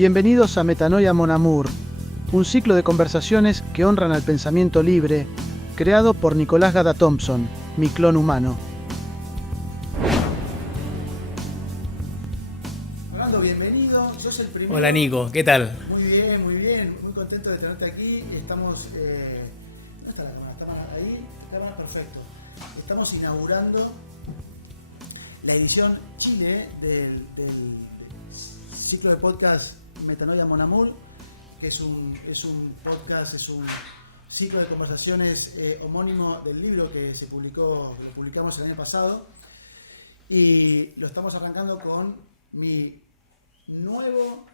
Bienvenidos a Metanoia Mon Amour, un ciclo de conversaciones que honran al pensamiento libre, creado por Nicolás Gada Thompson, mi clon humano. Fernando, bienvenido, sos el primero. Hola Nico, ¿qué tal? Muy bien, muy contento de tenerte aquí. Estamos, ¿dónde está la cámara? ¿Está ahí? Cámara, perfecto. Estamos inaugurando la edición Chile del ciclo de podcast Metanoia Mon Amour, que es un podcast, es un ciclo de conversaciones homónimo del libro que lo publicamos el año pasado, y lo estamos arrancando con mi nuevo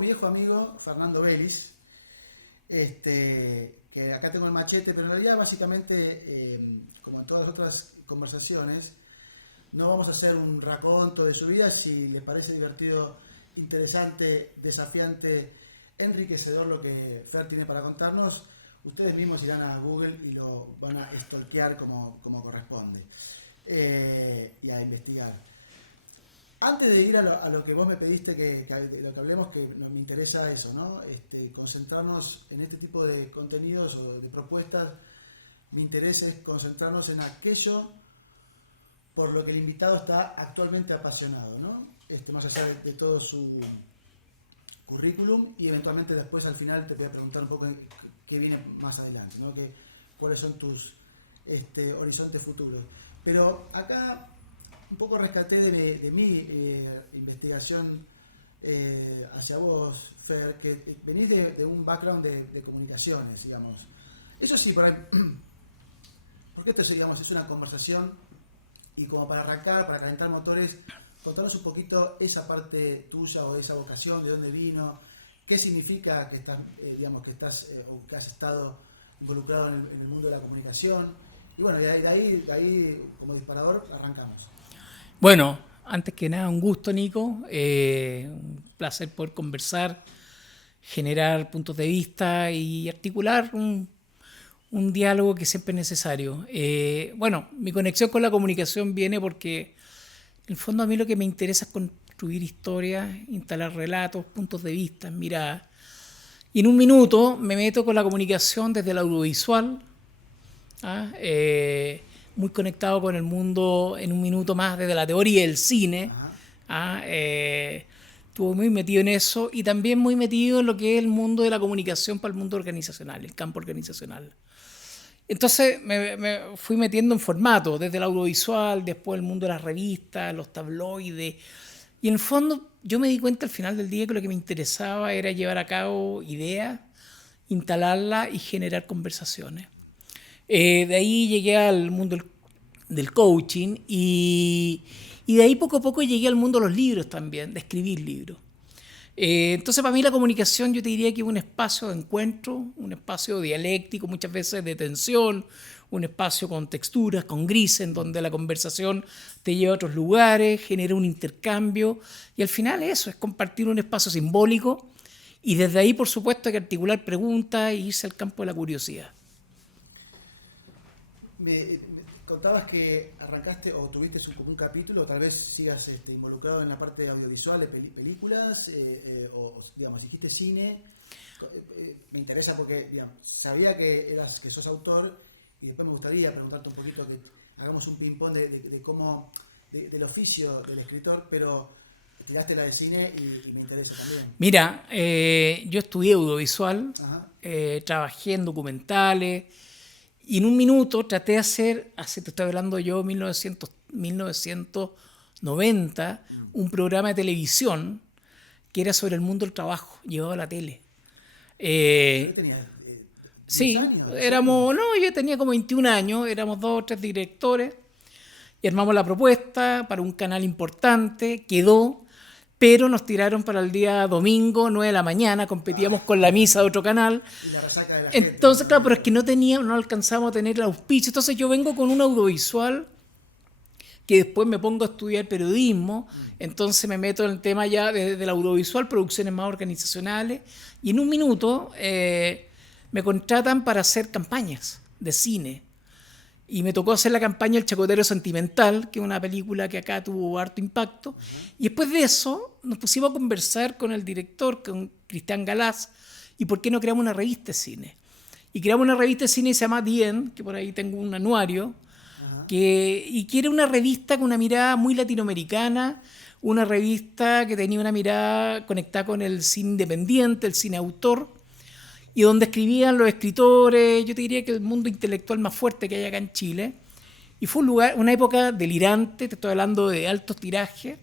viejo amigo Fernando Vélez, que acá tengo el machete, pero en realidad básicamente, como en todas las otras conversaciones, no vamos a hacer un raconto de su vida. Si les parece divertido, interesante, desafiante, enriquecedor lo que Fer tiene para contarnos, ustedes mismos irán a Google y lo van a stalkear como corresponde, y a investigar. Antes de ir a lo que vos me pediste de lo que hablemos, que me interesa eso, ¿no? Concentrarnos en este tipo de contenidos o de propuestas. Mi interés es concentrarnos en aquello por lo que el invitado está actualmente apasionado, ¿no? Más allá de todo su currículum, y eventualmente después al final te voy a preguntar un poco qué viene más adelante, ¿no? Cuáles son tus horizontes futuros. Pero acá un poco rescaté de mi investigación hacia vos, Fer, que venís de un background de comunicaciones, digamos. Eso sí, por ahí, porque esto digamos, es una conversación, y como para arrancar, para calentar motores, contanos un poquito esa parte tuya o esa vocación, de dónde vino, qué significa que estás, o que has estado involucrado en el mundo de la comunicación. Y bueno, de ahí como disparador arrancamos. Bueno, antes que nada, un gusto, Nico. Un placer poder conversar, generar puntos de vista y articular un diálogo que siempre es necesario. Bueno, mi conexión con la comunicación viene porque, en el fondo, a mí lo que me interesa es construir historias, instalar relatos, puntos de vista, miradas. Y en un minuto me meto con la comunicación desde el audiovisual, muy conectado con el mundo en un minuto más desde la teoría del cine. Estuve muy metido en eso, y también muy metido en lo que es el mundo de la comunicación para el mundo organizacional, el campo organizacional. Entonces me fui metiendo en formato, desde el audiovisual, después el mundo de las revistas, los tabloides. Y en el fondo yo me di cuenta al final del día que lo que me interesaba era llevar a cabo ideas, instalarlas y generar conversaciones. De ahí llegué al mundo del coaching, y de ahí poco a poco llegué al mundo de los libros también, de escribir libros. Entonces, para mí la comunicación, yo te diría que es un espacio de encuentro, un espacio dialéctico, muchas veces de tensión, un espacio con texturas, con grises, en donde la conversación te lleva a otros lugares, genera un intercambio, y al final eso es compartir un espacio simbólico, y desde ahí, por supuesto, hay que articular preguntas e irse al campo de la curiosidad. Me contabas que arrancaste o tuviste como un capítulo, o tal vez sigas involucrado en la parte audiovisual de películas, o digamos, dijiste cine. Me interesa porque, digamos, sabía que sos autor, y después me gustaría preguntarte un poquito, que hagamos un ping-pong de cómo, del oficio del escritor, pero tiraste la de cine y me interesa también. Mira, yo estudié audiovisual, trabajé en documentales. Y en un minuto traté de hacer, te estoy hablando yo, 1990, un programa de televisión que era sobre el mundo del trabajo, llevado a la tele. ¿Pero qué tenías? ¿10 años? No, yo tenía como 21 años, éramos 2 o 3 directores, y armamos la propuesta para un canal importante, quedó, pero nos tiraron para el día domingo, 9 de la mañana, competíamos con la misa de otro canal. Y la resaca de la gente. Entonces, claro, pero es que no alcanzamos a tener el auspicio. Entonces yo vengo con un audiovisual, que después me pongo a estudiar periodismo, entonces me meto en el tema ya del audiovisual, producciones más organizacionales, y en un minuto me contratan para hacer campañas de cine. Y me tocó hacer la campaña El Chacotero Sentimental, que es una película que acá tuvo harto impacto. Y después de eso nos pusimos a conversar con el director, con Cristian Galás, y por qué no creamos una revista de cine. Y creamos una revista de cine que se llama Dien, que por ahí tengo un anuario, que era una revista con una mirada muy latinoamericana, una revista que tenía una mirada conectada con el cine independiente, el cine autor, y donde escribían los escritores, yo te diría que el mundo intelectual más fuerte que hay acá en Chile. Y fue un lugar, una época delirante, te estoy hablando de altos tirajes,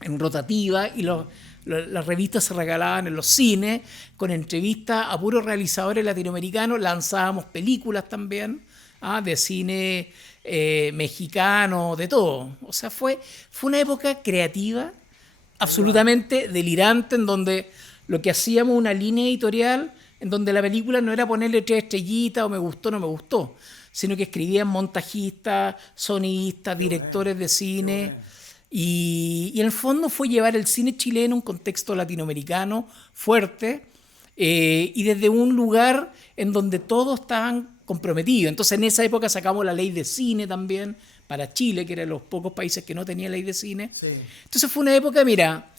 en rotativa, y las revistas se regalaban en los cines, con entrevistas a puros realizadores latinoamericanos, lanzábamos películas también, de cine mexicano, de todo. O sea, fue una época creativa, absolutamente delirante, en donde lo que hacíamos una línea editorial, en donde la película no era ponerle 3 estrellitas o me gustó, no me gustó, sino que escribían montajistas, sonidistas, directores de cine. Bueno. Y en el fondo fue llevar el cine chileno a un contexto latinoamericano fuerte, y desde un lugar en donde todos estaban comprometidos. Entonces en esa época sacamos la ley de cine también para Chile, que era de los pocos países que no tenía ley de cine. Sí. Entonces fue una época, mira,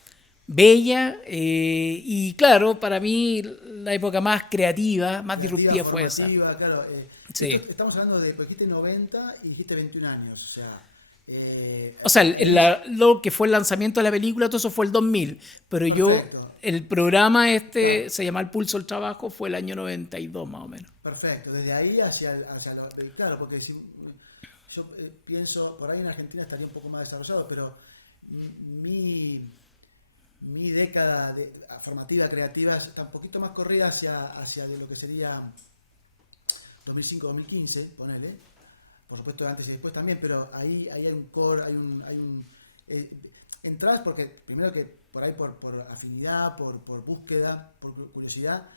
bella, y claro, para mí la época más creativa, más disruptiva, formativa, claro. Sí. Esto, estamos hablando de, pues dijiste 90 y dijiste 21 años, o sea... lo que fue el lanzamiento de la película, todo eso fue el 2000, pero perfecto. El programa se llama El Pulso del Trabajo, fue el año 92 más o menos. Perfecto, desde ahí hacia lo, claro, porque si yo pienso, por ahí en Argentina estaría un poco más desarrollado, pero mi década formativa, creativa, está un poquito más corrida hacia de lo que sería 2005-2015, ponele. Por supuesto antes y después también, pero ahí hay un core, hay un entras porque primero que por ahí por afinidad, por búsqueda, por curiosidad,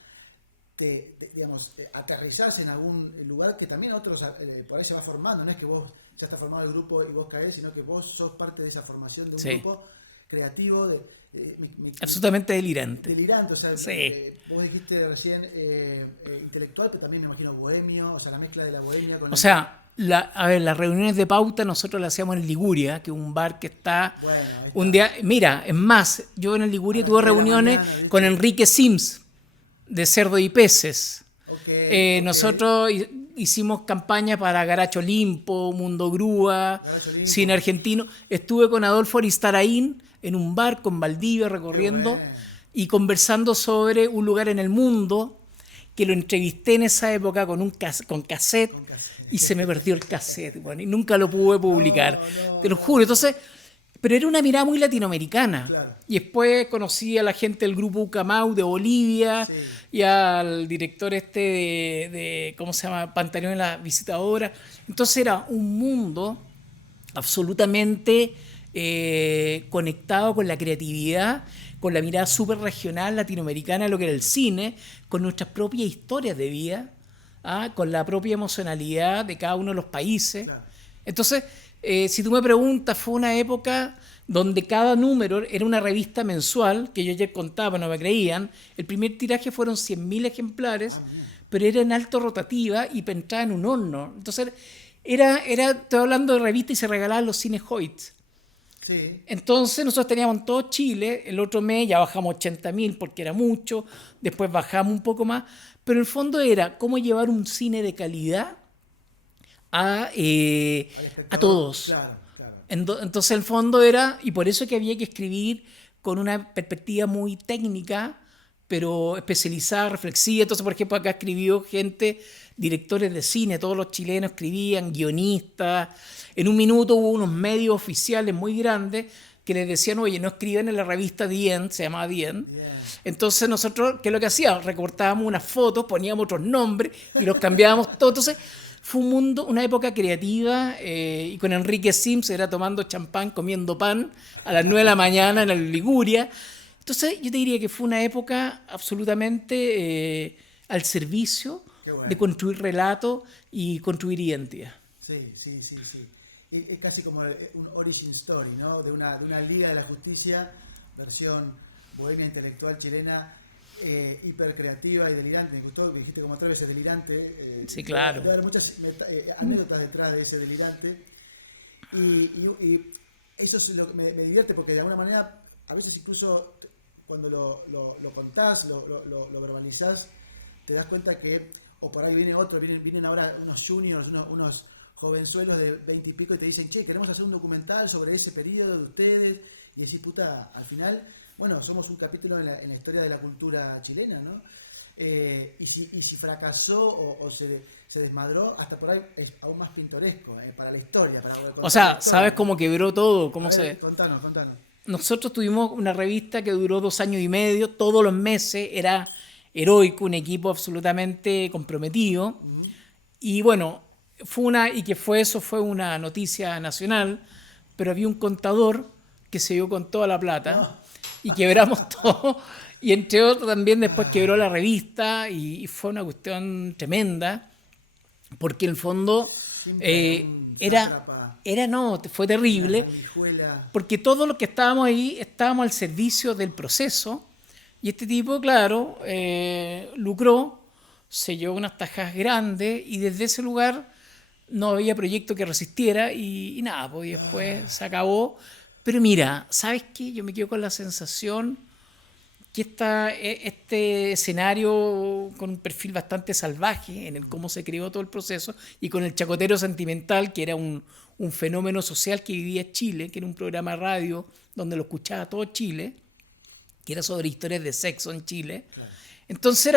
digamos, aterrizás en algún lugar que también otros por ahí se va formando. No es que vos ya está formado el grupo y vos caés, sino que vos sos parte de esa formación de un grupo creativo, absolutamente delirante. Delirante, o sea, vos dijiste recién intelectual, pero también me imagino bohemio, o sea, la mezcla de la bohemia con la... las reuniones de pauta nosotros las hacíamos en Liguria, que es un bar que está... Bueno, ahí está. Un día, mira, es más, yo en el Liguria tuve reuniones con Enrique Sims, de Cerdo y Peces. Okay. Nosotros hicimos campaña para Garacho Limpo, Mundo Grúa, Cine Argentino. Estuve con Adolfo Aristarain en un bar con Valdivia recorriendo y conversando sobre un lugar en el mundo, que lo entrevisté en esa época con cassette, y se me perdió el cassette, bueno, y nunca lo pude publicar, te lo juro. Entonces, pero era una mirada muy latinoamericana. Claro. Y después conocí a la gente del grupo Ucamau de Bolivia, y al director de ¿cómo se llama? Pantaleón, la visitadora. Entonces era un mundo absolutamente conectado con la creatividad, con la mirada súper regional latinoamericana de lo que era el cine, con nuestras propias historias de vida, con la propia emocionalidad de cada uno de los países. Claro. Entonces, si tú me preguntas, fue una época donde cada número era una revista mensual, que yo ya contaba, no me creían. El primer tiraje fueron 100.000 ejemplares, pero era en alto rotativa y entraba en un horno. Entonces, estoy hablando de revista y se regalaban los cines Hoyt. Sí. Entonces nosotros teníamos en todo Chile, el otro mes ya bajamos 80.000 porque era mucho, después bajamos un poco más, pero en el fondo era cómo llevar un cine de calidad al espectador, a todos. Claro. Entonces el fondo era, y por eso que había que escribir con una perspectiva muy técnica, pero especializada, reflexiva. Entonces, por ejemplo, acá escribió gente, directores de cine, todos los chilenos escribían, guionistas. En un minuto hubo unos medios oficiales muy grandes que les decían, oye, no escriban en la revista Dien, se llamaba Dien. Entonces nosotros, ¿qué es lo que hacíamos? Recortábamos unas fotos, poníamos otros nombres y los cambiábamos todo. Entonces fue un mundo, una época creativa, y con Enrique Sims era tomando champán, comiendo pan a las 9 de la mañana en el Liguria. Entonces yo te diría que fue una época absolutamente al servicio de construir relatos y construir identidad. Sí. Es casi como un origin story, ¿no? De una Liga de la Justicia, versión bohemia intelectual chilena, hiper creativa y delirante. Me gustó, me dijiste como 3 veces delirante. Sí, claro. Debe haber muchas anécdotas detrás de ese delirante. Y eso es lo que me divierte porque de alguna manera, a veces incluso cuando lo contás, lo verbalizás, te das cuenta que, o por ahí viene otro, vienen ahora unos juniors, unos jovenzuelos de 20 y pico y te dicen, che, queremos hacer un documental sobre ese periodo de ustedes. Y decís, puta, al final, bueno, somos un capítulo en la historia de la cultura chilena, ¿no? Y si fracasó o se desmadró, hasta por ahí es aún más pintoresco para la historia, para contar la historia. ¿Sabes ¿no? cómo quebró todo? A ver, contanos. Nosotros tuvimos una revista que duró 2 años y medio, todos los meses, era heroico, un equipo absolutamente comprometido. Uh-huh. Y bueno, eso fue una noticia nacional, pero había un contador que se dio con toda la plata y quebramos todo. Y entre otros también después quebró la revista y fue una cuestión tremenda, porque en el fondo siempre un sátrapa. Fue terrible. Una sanguijuela. Porque todos los que estábamos ahí estábamos al servicio del proceso. Y este tipo, claro, lucró, se llevó unas tajas grandes y desde ese lugar no había proyecto que resistiera y nada, pues después se acabó. Pero mira, ¿sabes qué? Yo me quedo con la sensación que este escenario con un perfil bastante salvaje en el cómo se creó todo el proceso y con el Chacotero Sentimental, que era un fenómeno social que vivía Chile, que era un programa de radio donde lo escuchaba todo Chile, que era sobre historias de sexo en Chile. Claro. Entonces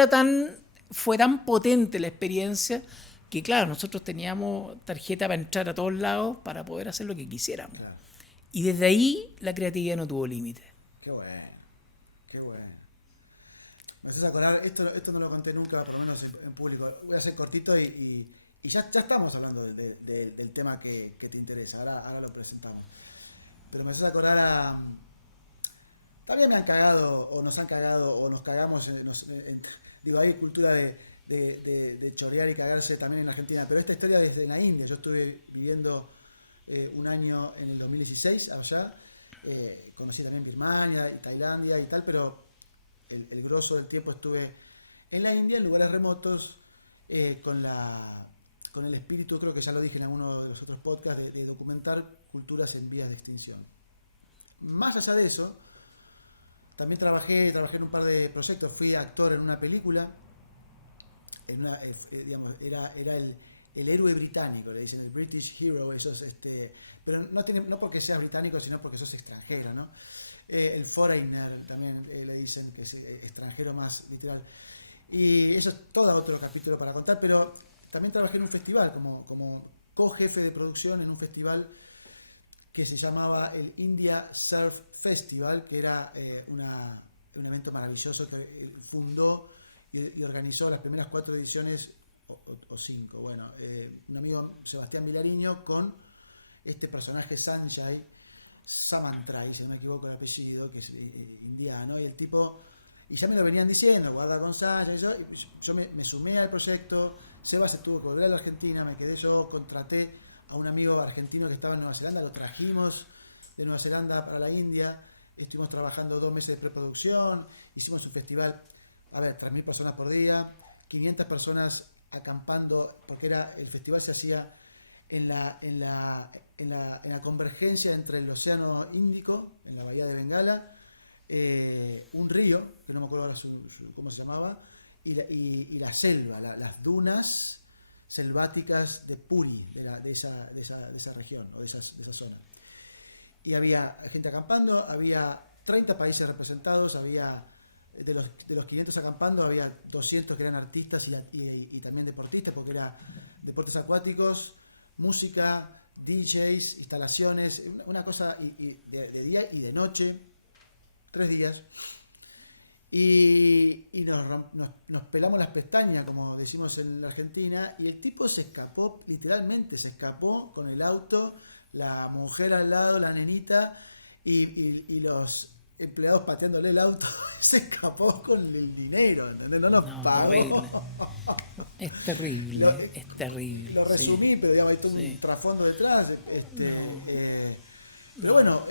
fue tan potente la experiencia que, claro, nosotros teníamos tarjeta para entrar a todos lados para poder hacer lo que quisiéramos. Claro. Y desde ahí la creatividad no tuvo límite. Qué bueno. Me haces acordar, esto no lo conté nunca, por lo menos en público. Voy a hacer cortito y ya estamos hablando del tema que te interesa. Ahora lo presentamos. Pero me haces acordar también me han cagado, o nos han cagado, o nos cagamos. Digo, hay cultura de chorear y cagarse también en Argentina. Pero esta historia desde la India. Yo estuve viviendo un año en el 2016 allá. Conocí también Birmania y Tailandia y tal, pero el grosso del tiempo estuve en la India, en lugares remotos, con el espíritu, creo que ya lo dije en alguno de los otros podcasts, de documentar culturas en vías de extinción. Más allá de eso, también trabajé en un par de proyectos. Fui actor en una película, digamos, era el héroe británico, le dicen el British Hero, pero no porque seas británico, sino porque sos extranjero, ¿no? El foreigner también le dicen, que es extranjero más literal. Y eso es todo otro capítulo para contar, pero también trabajé en un festival como co-jefe de producción en un festival que se llamaba el India Surf Festival, que era un evento maravilloso que fundó y organizó las primeras 4 ediciones o 5. Bueno, un amigo, Sebastián Vilariño, con este personaje Sanjay Samantrai, si no me equivoco el apellido, que es indiano, y el tipo, y ya me lo venían diciendo, guarda con Sanjay, y yo me sumé al proyecto. Seba se tuvo que volver a la Argentina, me quedé yo, contraté a un amigo argentino que estaba en Nueva Zelanda, lo trajimos de Nueva Zelanda para la India, estuvimos trabajando 2 meses de preproducción, hicimos un festival, 3.000 personas por día, 500 personas acampando, porque el festival se hacía en la convergencia entre el Océano Índico, en la bahía de Bengala, un río, que no me acuerdo ahora cómo se llamaba, y la selva, las dunas selváticas de Puri, de esa región, o de esa zona. Y había gente acampando, había 30 países representados, había de los 500 acampando, había 200 que eran artistas y también deportistas, porque era deportes acuáticos, música, DJs, instalaciones, una cosa de día y de noche, 3 días. Y nos pelamos las pestañas, como decimos en la Argentina, y el tipo se escapó, literalmente se escapó con el auto, la mujer al lado, la nenita, y los empleados pateándole el auto, se escapó con el dinero, ¿entendés? No nos pagó. Es terrible, es terrible. Lo resumí, sí, pero digamos, hay todo un trasfondo detrás. Pero bueno,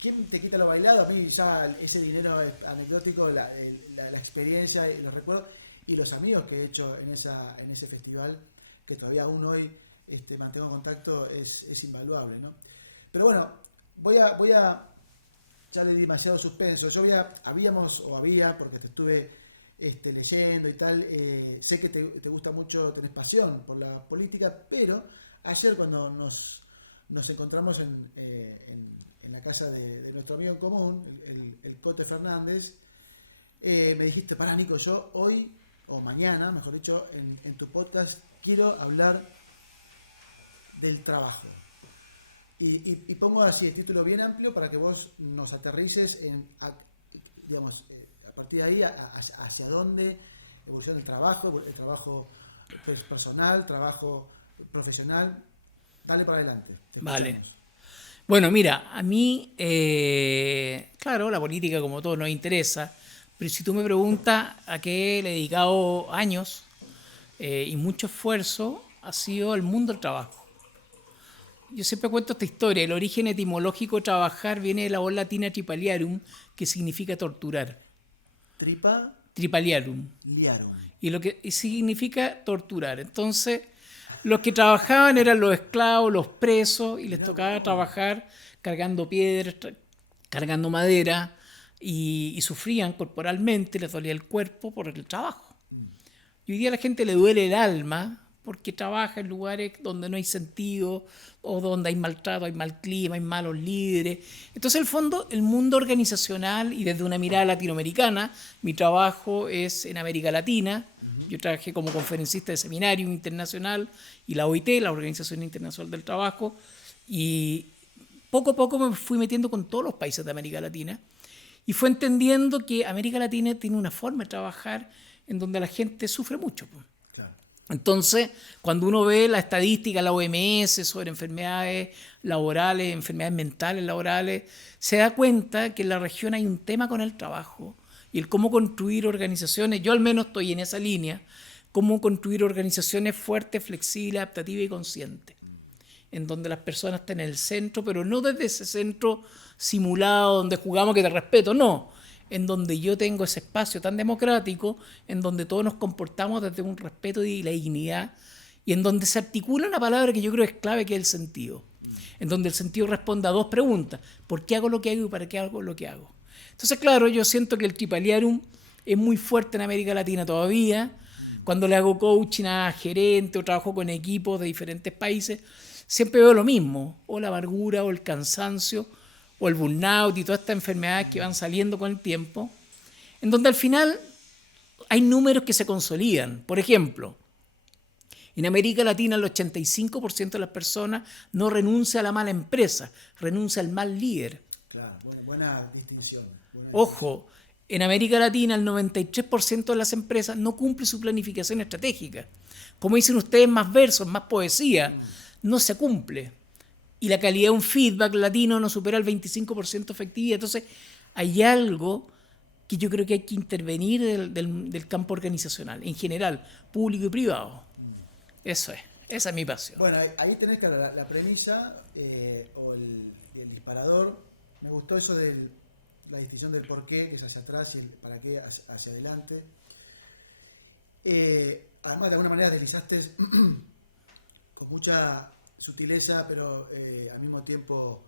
¿quién te quita lo bailado? A mí ya ese dinero es anecdótico, la experiencia, y los recuerdos y los amigos que he hecho en ese festival, que todavía aún hoy mantengo contacto, es invaluable, ¿no? Pero bueno, voy a ya le di demasiado suspenso. Había, porque te estuve leyendo y tal, sé que te gusta mucho, tenés pasión por la política, pero ayer cuando nos encontramos en la casa de nuestro amigo en común, el Cote Fernández, me dijiste, pará Nico, yo hoy, o mañana, mejor dicho, en tu podcast, quiero hablar del trabajo. Y pongo así el título bien amplio para que vos nos aterrices a partir de ahí hacia dónde evoluciona el trabajo personal, trabajo profesional. Dale para adelante, te escuchamos. Vale. Bueno, mira, a mí, claro, la política como todo nos interesa, pero si tú me preguntas a qué le he dedicado años y mucho esfuerzo, ha sido el mundo del trabajo. Yo siempre cuento esta historia. El origen etimológico de trabajar viene de la voz latina tripaliarum, que significa torturar. Tripaliarum. Liarum. Y significa torturar. Entonces, los que trabajaban eran los esclavos, los presos, y les tocaba trabajar cargando piedras, cargando madera, y sufrían corporalmente, les dolía el cuerpo por el trabajo. Y hoy día a la gente le duele el alma porque trabaja en lugares donde no hay sentido, o donde hay maltrato, hay mal clima, hay malos líderes. Entonces, en el fondo, el mundo organizacional, y desde una mirada latinoamericana, mi trabajo es en América Latina. Uh-huh. Yo trabajé como conferencista de seminario internacional y la OIT, la Organización Internacional del Trabajo, y poco a poco me fui metiendo con todos los países de América Latina, y fue entendiendo que América Latina tiene una forma de trabajar en donde la gente sufre mucho. Claro. Entonces, cuando uno ve la estadística, la OMS, sobre enfermedades laborales, enfermedades mentales laborales, se da cuenta que en la región hay un tema con el trabajo y el cómo construir organizaciones. Yo al menos estoy en esa línea, cómo construir organizaciones fuertes, flexibles, adaptativas y conscientes, en donde las personas están en el centro, pero no desde ese centro simulado donde jugamos que te respeto, no. En donde yo tengo ese espacio tan democrático, en donde todos nos comportamos desde un respeto y la dignidad, y en donde se articula una palabra que yo creo es clave, que es el sentido. En donde el sentido responde a dos preguntas: ¿por qué hago lo que hago y para qué hago lo que hago? Entonces, claro, yo siento que el tripaliarum es muy fuerte en América Latina todavía. Cuando le hago coaching a gerentes o trabajo con equipos de diferentes países, siempre veo lo mismo: o la amargura, o el cansancio, o el burnout y todas estas enfermedades que van saliendo con el tiempo, en donde al final hay números que se consolidan. Por ejemplo, en América Latina el 85% de las personas no renuncia a la mala empresa, renuncia al mal líder. Claro, buena distinción. Ojo, en América Latina el 93% de las empresas no cumple su planificación estratégica. Como dicen ustedes, más versos, más poesía, no se cumple. Y la calidad de un feedback latino no supera el 25% efectividad. Entonces, hay algo que yo creo que hay que intervenir del campo organizacional, en general, público y privado. Eso es. Esa es mi pasión. Bueno, ahí tenés, claro, la premisa o el disparador. Me gustó eso de la distinción del por qué, que es hacia atrás, y el para qué hacia adelante. Además, de alguna manera deslizaste con mucha sutileza, pero al mismo tiempo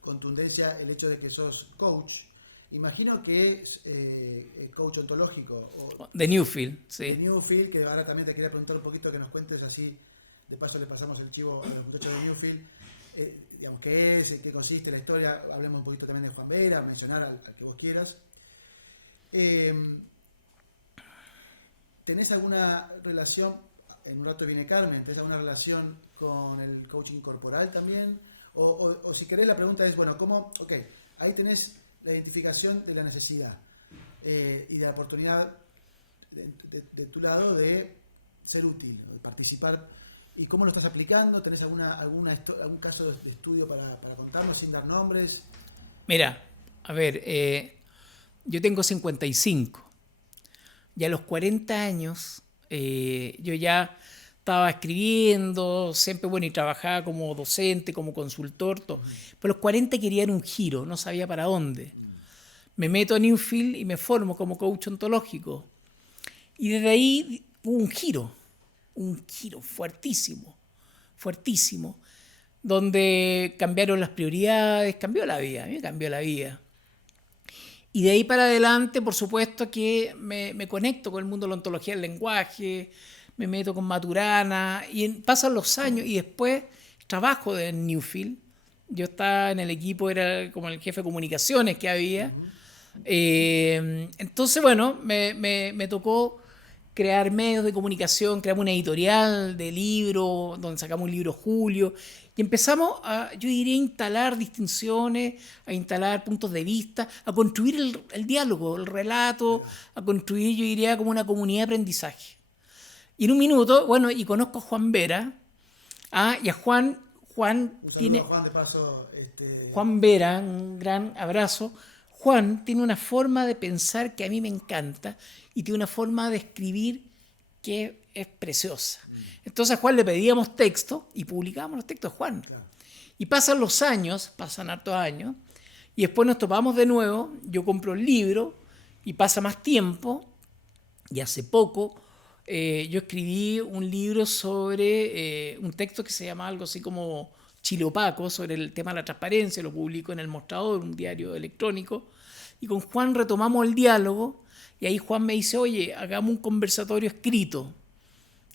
contundencia, el hecho de que sos coach. Imagino que es coach ontológico. De Newfield, sí. De Newfield, que ahora también te quería preguntar un poquito, que nos cuentes así, de paso le pasamos el chivo a los muchachos de Newfield, digamos, qué es, qué consiste la historia. Hablemos un poquito también de Juan Vera, mencionar al que vos quieras. ¿Tenés alguna relación? En un rato viene Carmen. ¿Tenés alguna relación con el coaching corporal también? O si querés, la pregunta es, bueno, ¿cómo? Ok, ahí tenés la identificación de la necesidad y de la oportunidad de tu lado de ser útil, de participar. ¿Y cómo lo estás aplicando? ¿Tenés algún caso de estudio para contarnos sin dar nombres? Mira, a ver, yo tengo 55. Y a los 40 años... yo ya estaba escribiendo, siempre, bueno, y trabajaba como docente, como consultor, todo. Pero a los 40 quería dar un giro, no sabía para dónde. Me meto a Newfield y me formo como coach ontológico. Y desde ahí hubo un giro fuertísimo, fuertísimo, donde cambiaron las prioridades, cambió la vida, a mí me cambió la vida. Y de ahí para adelante, por supuesto que me conecto con el mundo de la ontología del lenguaje, me meto con Maturana, y pasan los años y después trabajo en Newfield. Yo estaba en el equipo, era como el jefe de comunicaciones que había. Entonces, bueno, me tocó crear medios de comunicación, creamos una editorial de libros, donde sacamos un libro Julio, y empezamos a, yo diría, instalar distinciones, a instalar puntos de vista, a construir el diálogo, el relato, a construir, yo diría, como una comunidad de aprendizaje. Y en un minuto, bueno, y conozco a Juan Vera, y a Juan un saludo a Juan, de paso. Juan Vera, un gran abrazo. Juan tiene una forma de pensar que a mí me encanta y tiene una forma de escribir que es preciosa. Entonces a Juan le pedíamos texto y publicábamos los textos de Juan. Claro. Y pasan los años, pasan hartos años, y después nos topamos de nuevo, yo compro el libro y pasa más tiempo, y hace poco yo escribí un libro sobre un texto que se llama algo así como Chile Opaco, sobre el tema de la transparencia, lo publico en El Mostrador, un diario electrónico, y con Juan retomamos el diálogo, y ahí Juan me dice, oye, hagamos un conversatorio escrito.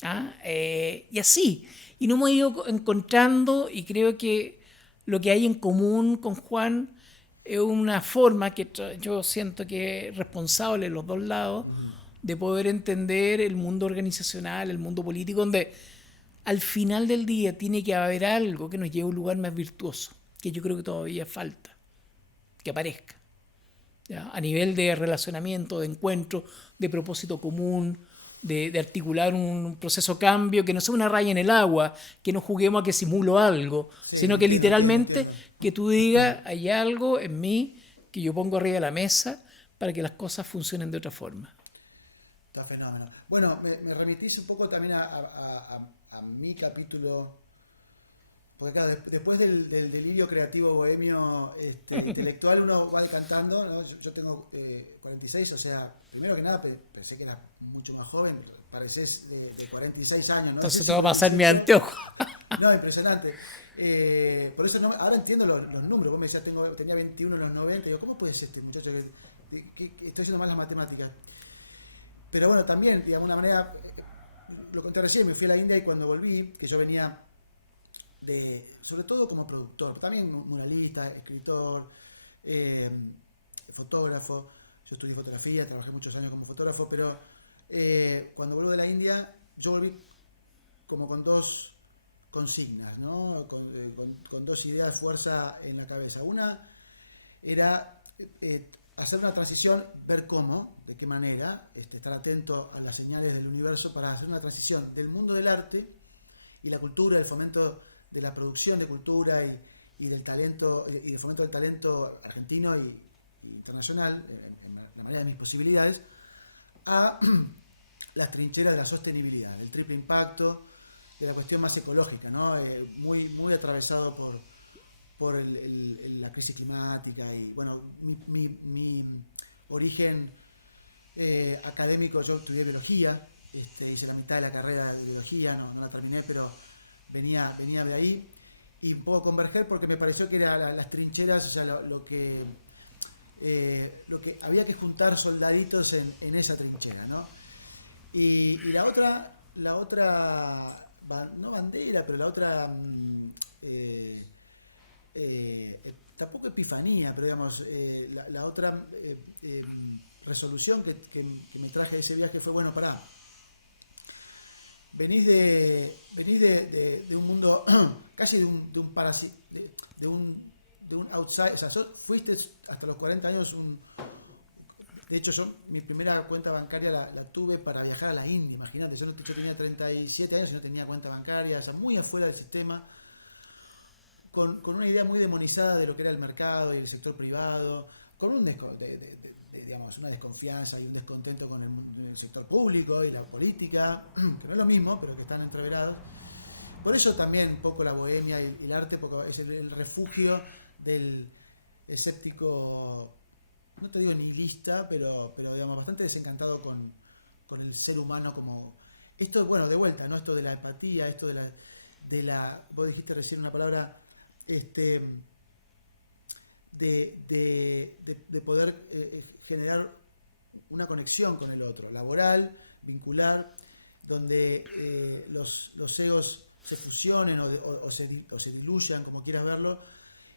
Y así, y nos hemos ido encontrando, y creo que lo que hay en común con Juan es una forma que yo siento que es responsable en los dos lados, de poder entender el mundo organizacional, el mundo político, donde al final del día tiene que haber algo que nos lleve a un lugar más virtuoso, que yo creo que todavía falta que aparezca, ¿ya? A nivel de relacionamiento, de encuentro, de propósito común, de articular un proceso cambio, que no sea una raya en el agua, que no juguemos a que simulo algo, sino que literalmente que tú digas, hay algo en mí que yo pongo arriba de la mesa para que las cosas funcionen de otra forma. Está fenómeno. Bueno, me remitís un poco también a mi capítulo, porque claro, después del delirio creativo bohemio intelectual uno va decantando, ¿no? Yo tengo 46, o sea, primero que nada pensé que eras mucho más joven, parecés de 46 años, ¿no? Así se va a pasar mi anteojo. No, impresionante. Por eso ahora entiendo los números. Vos me decías, tenía 21 en los 90, y digo, ¿cómo puede ser este muchacho que estoy haciendo mal las matemáticas? Pero bueno, también, digamos, una manera, lo conté recién, me fui a la India y cuando volví, que yo venía sobre todo como productor, pero también muralista, escritor, fotógrafo. Yo estudié fotografía, trabajé muchos años como fotógrafo, pero cuando vuelvo de la India, yo volví como con dos consignas, ¿no? Con dos ideas, fuerza en la cabeza. Una era hacer una transición, ver cómo, de qué manera, estar atento a las señales del universo para hacer una transición del mundo del arte y la cultura, el fomento de la producción de cultura y del talento, y del fomento del talento argentino y internacional, en la manera de mis posibilidades, a las trincheras de la sostenibilidad, del triple impacto, de la cuestión más ecológica, ¿no? Muy atravesado por la crisis climática y, bueno, mi origen académico. Yo estudié biología, hice la mitad de la carrera de biología, no la terminé, pero venía de ahí, y un poco converger porque me pareció que eran las trincheras, o sea, lo que había que juntar soldaditos en esa trinchera, ¿no? Y la otra, no bandera, pero la otra, tampoco epifanía, pero digamos, la otra resolución que me traje de ese viaje fue, bueno, pará, venís de un mundo casi de un outside, o sea, fuiste hasta los 40 años de hecho, mi primera cuenta bancaria la tuve para viajar a la India, imagínate, yo tenía 37 años y no tenía cuenta bancaria, o sea, muy afuera del sistema, con una idea muy demonizada de lo que era el mercado y el sector privado, con digamos, una desconfianza y un descontento con el sector público y la política, que no es lo mismo, pero que están entreverados. Por eso también un poco la bohemia y el arte, porque es el refugio del escéptico, no te digo nihilista, pero digamos, bastante desencantado con el ser humano como... Esto, bueno, de vuelta, ¿no? Esto de la empatía, esto de la vos dijiste recién una palabra, de poder generar una conexión con el otro, laboral, vincular, donde los egos se fusionen o se diluyan, como quieras verlo,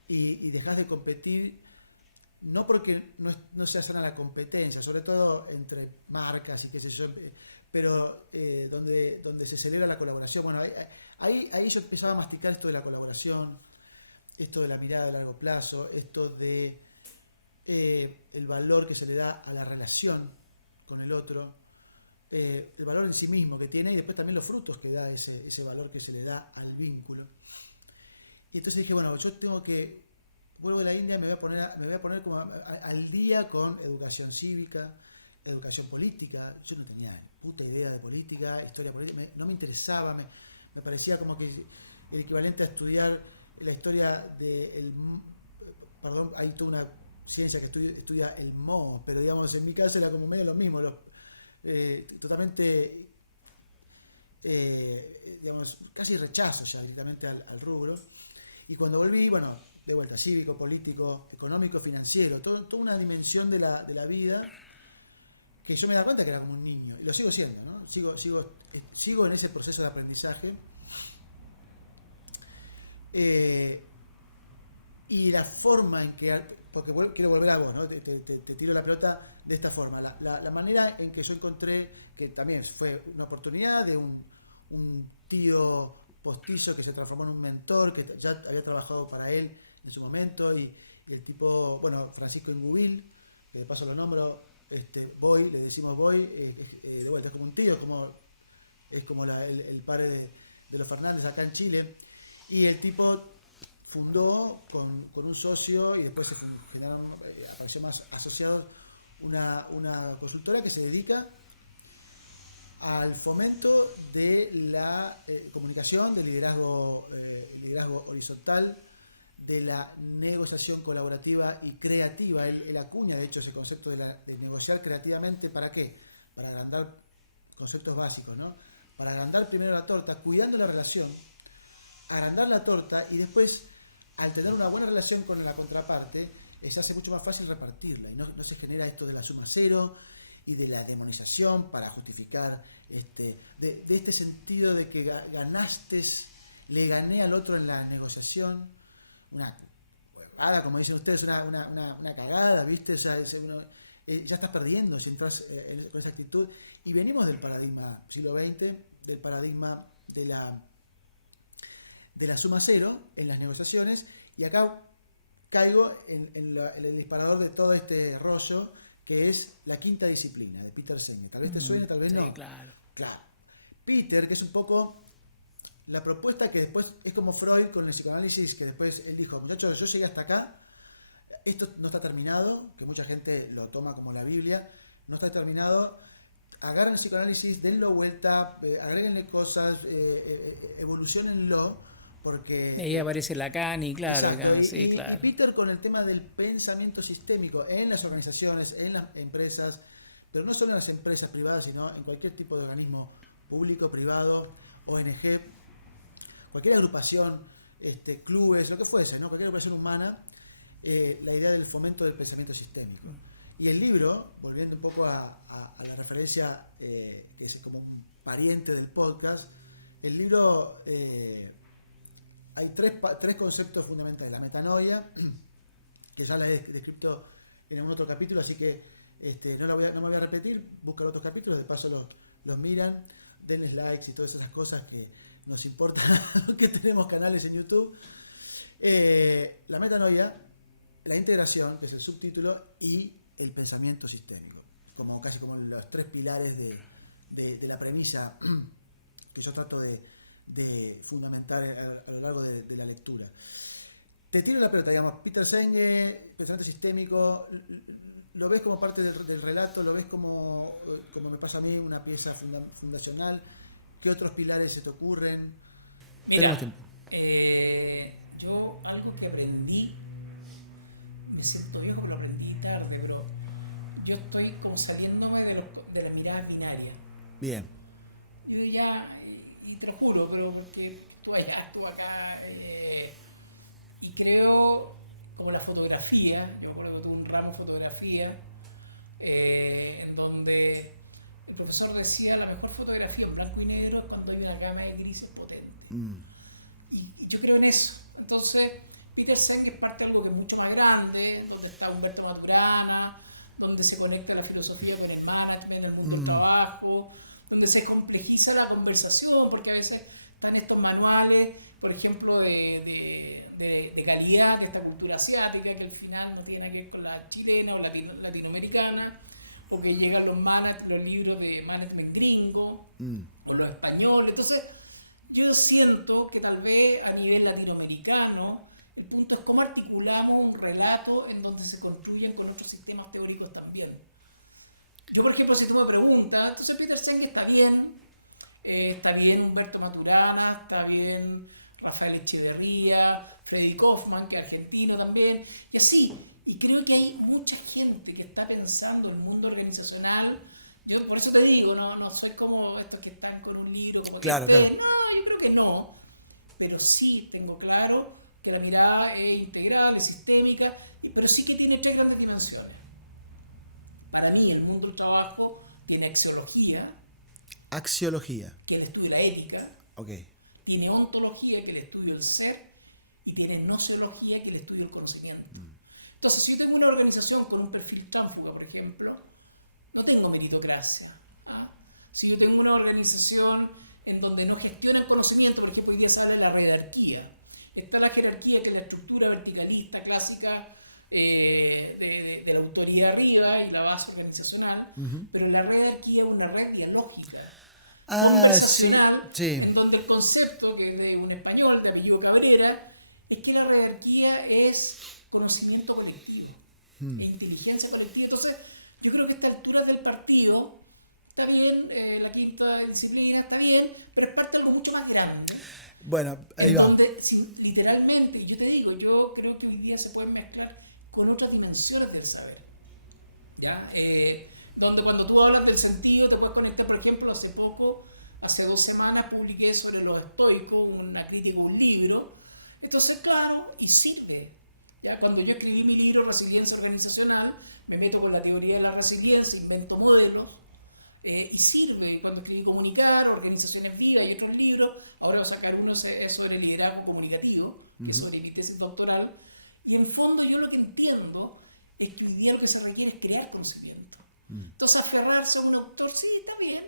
y dejas de competir, no porque no sea sana la competencia, sobre todo entre marcas y qué sé yo, pero donde se celebra la colaboración. Bueno, ahí yo empezaba a masticar esto de la colaboración, esto de la mirada de largo plazo, esto de el valor que se le da a la relación con el otro, el valor en sí mismo que tiene y después también los frutos que da ese valor que se le da al vínculo. Y entonces dije, bueno, yo tengo que, vuelvo de la India, me voy a poner como al día con educación cívica, educación política. Yo no tenía ni puta idea de política, historia política, no me interesaba, me parecía como que el equivalente a estudiar la historia perdón, hay toda una ciencia que estudia el Mo, pero digamos, en mi caso era como medio lo mismo, totalmente, digamos, casi rechazo ya directamente al rubro. Y cuando volví, bueno, de vuelta, cívico, político, económico, financiero, toda una dimensión de la vida que yo me daba cuenta que era como un niño, y lo sigo siendo, ¿no? Sigo en ese proceso de aprendizaje. Y la forma en que, porque quiero volver a vos, ¿no? Te tiro la pelota de esta forma. La manera en que yo encontré, que también fue una oportunidad de un tío postizo que se transformó en un mentor, que ya había trabajado para él en su momento, y el tipo, bueno, Francisco Ingubil, que de paso lo nombro, Boy, le decimos Boy, de vuelta, es como un tío, es como el padre de los Fernández acá en Chile, y el tipo fundó con un socio y después apareció más asociados una consultora que se dedica al fomento de la comunicación, del liderazgo horizontal, de la negociación colaborativa y creativa. Él acuña, de hecho, ese concepto de negociar creativamente. ¿Para qué? Para agrandar conceptos básicos, ¿no? Para agrandar primero la torta, cuidando la relación, agrandar la torta y después, al tener una buena relación con la contraparte, se hace mucho más fácil repartirla y no se genera esto de la suma cero y de la demonización para justificar de este sentido de que le gané al otro en la negociación, una huevada, como dicen ustedes, una cagada, ¿viste? O sea, ya estás perdiendo si entras con esa actitud. Y venimos del paradigma siglo XX, del paradigma de la suma cero en las negociaciones, y acá caigo en el disparador de todo este rollo, que es la quinta disciplina de Peter Senge. Tal vez te suene, tal vez no. Sí, Claro. Peter, que es un poco la propuesta que después es como Freud con el psicoanálisis, que después él dijo, muchachos, yo llegué hasta acá, esto no está terminado, que mucha gente lo toma como la Biblia, no está terminado, agarran el psicoanálisis, denlo vuelta, agréguenle cosas, evolucionenlo, porque... Ahí aparece Lacan y claro. Exacto, Lacan, y Peter con el tema del pensamiento sistémico en las organizaciones, en las empresas, pero no solo en las empresas privadas, sino en cualquier tipo de organismo público, privado, ONG, cualquier agrupación, clubes, lo que fuese, ¿no? Cualquier agrupación humana, la idea del fomento del pensamiento sistémico. Y el libro, volviendo un poco a la referencia, que es como un pariente del podcast, el libro... hay tres conceptos fundamentales. La metanoia, que ya la he descrito en algún otro capítulo, así que no me voy a repetir. Buscan otros capítulos, de paso los miran, denles likes y todas esas cosas que nos importan a los que tenemos canales en YouTube. La metanoia, la integración, que es el subtítulo, y el pensamiento sistémico, casi como los tres pilares de la premisa que yo trato de fundamentar a lo largo de la lectura. Te tiro la pelota, digamos, Peter Senge, pensamiento sistémico, ¿lo ves como parte del relato? ¿Lo ves como me pasa a mí, una pieza fundacional? ¿Qué otros pilares se te ocurren? Mira, yo algo que aprendí, me siento viejo, pero lo aprendí tarde, pero yo estoy como saliéndome de las miradas binarias. Bien. Yo ya, y te lo juro, pero porque tú allá, tú acá, y creo, como la fotografía, yo me acuerdo que tuve un ramo de fotografía, en donde el profesor decía, la mejor fotografía en blanco y negro es cuando hay una gama de grises potente. Y yo creo en eso. Entonces, Peter Senge es parte de algo que es mucho más grande, donde está Humberto Maturana, donde se conecta la filosofía con el management, el mundo del trabajo, donde se complejiza la conversación, porque a veces están estos manuales, por ejemplo, de calidad de esta cultura asiática, que al final no tiene nada que ver con la chilena o latinoamericana, o que llegan los libros de management gringo, o los españoles. Entonces, yo siento que tal vez a nivel latinoamericano, el punto es cómo articulamos un relato en donde se construyen con otros sistemas teóricos también. Yo, por ejemplo, si tú me preguntas, entonces Peter Senge está bien Humberto Maturana, está bien Rafael Echeverría, Freddy Kaufman, que es argentino también, y así. Y creo que hay mucha gente que está pensando el mundo organizacional. Yo por eso te digo, no soy como estos que están con un libro, como que Claro. no, yo creo que no. Pero sí tengo claro que la mirada es integral, es sistémica, pero sí que tiene 3 grandes dimensiones. Para mí, el mundo del trabajo tiene axiología, Axiología. que es el estudio de la ética, Ok. tiene ontología, que es el estudio del ser, y tiene noceología, que es el estudio del conocimiento. Entonces, si yo tengo una organización con un perfil tránsfuga, por ejemplo, no tengo meritocracia. Si yo tengo una organización en donde no gestionan conocimiento, por ejemplo, hoy día se habla de la jerarquía. Está la jerarquía, que es la estructura verticalista clásica de la autoridad arriba y la base organizacional, pero la jerarquía es una red dialógica, conversacional, sí. en donde el concepto, que es de un español de apellido Cabrera, es que la jerarquía es conocimiento colectivo e inteligencia colectiva. Entonces, yo creo que a estas alturas del partido está bien, la quinta disciplina está bien, pero es parte de algo mucho más grande. Bueno, en donde literalmente, y yo te digo, yo creo que hoy día se pueden mezclar con otras dimensiones del saber. ¿Ya? Donde cuando tú hablas del sentido te puedes conectar, por ejemplo, hace 2 semanas publiqué sobre los estoicos, una crítica a un libro. Entonces, claro, y sirve. ¿Ya? Cuando yo escribí mi libro Resiliencia Organizacional, me meto con la teoría de la resiliencia, invento modelos, y sirve. Y cuando escribí Comunicar, Organizaciones Vivas y otros libros, ahora voy a sacar uno es sobre liderazgo comunicativo, que es sobre mi tesis doctoral. Y en fondo yo lo que entiendo es que hoy día lo que se requiere es crear conocimiento. Entonces aferrarse a un autor, sí, está bien,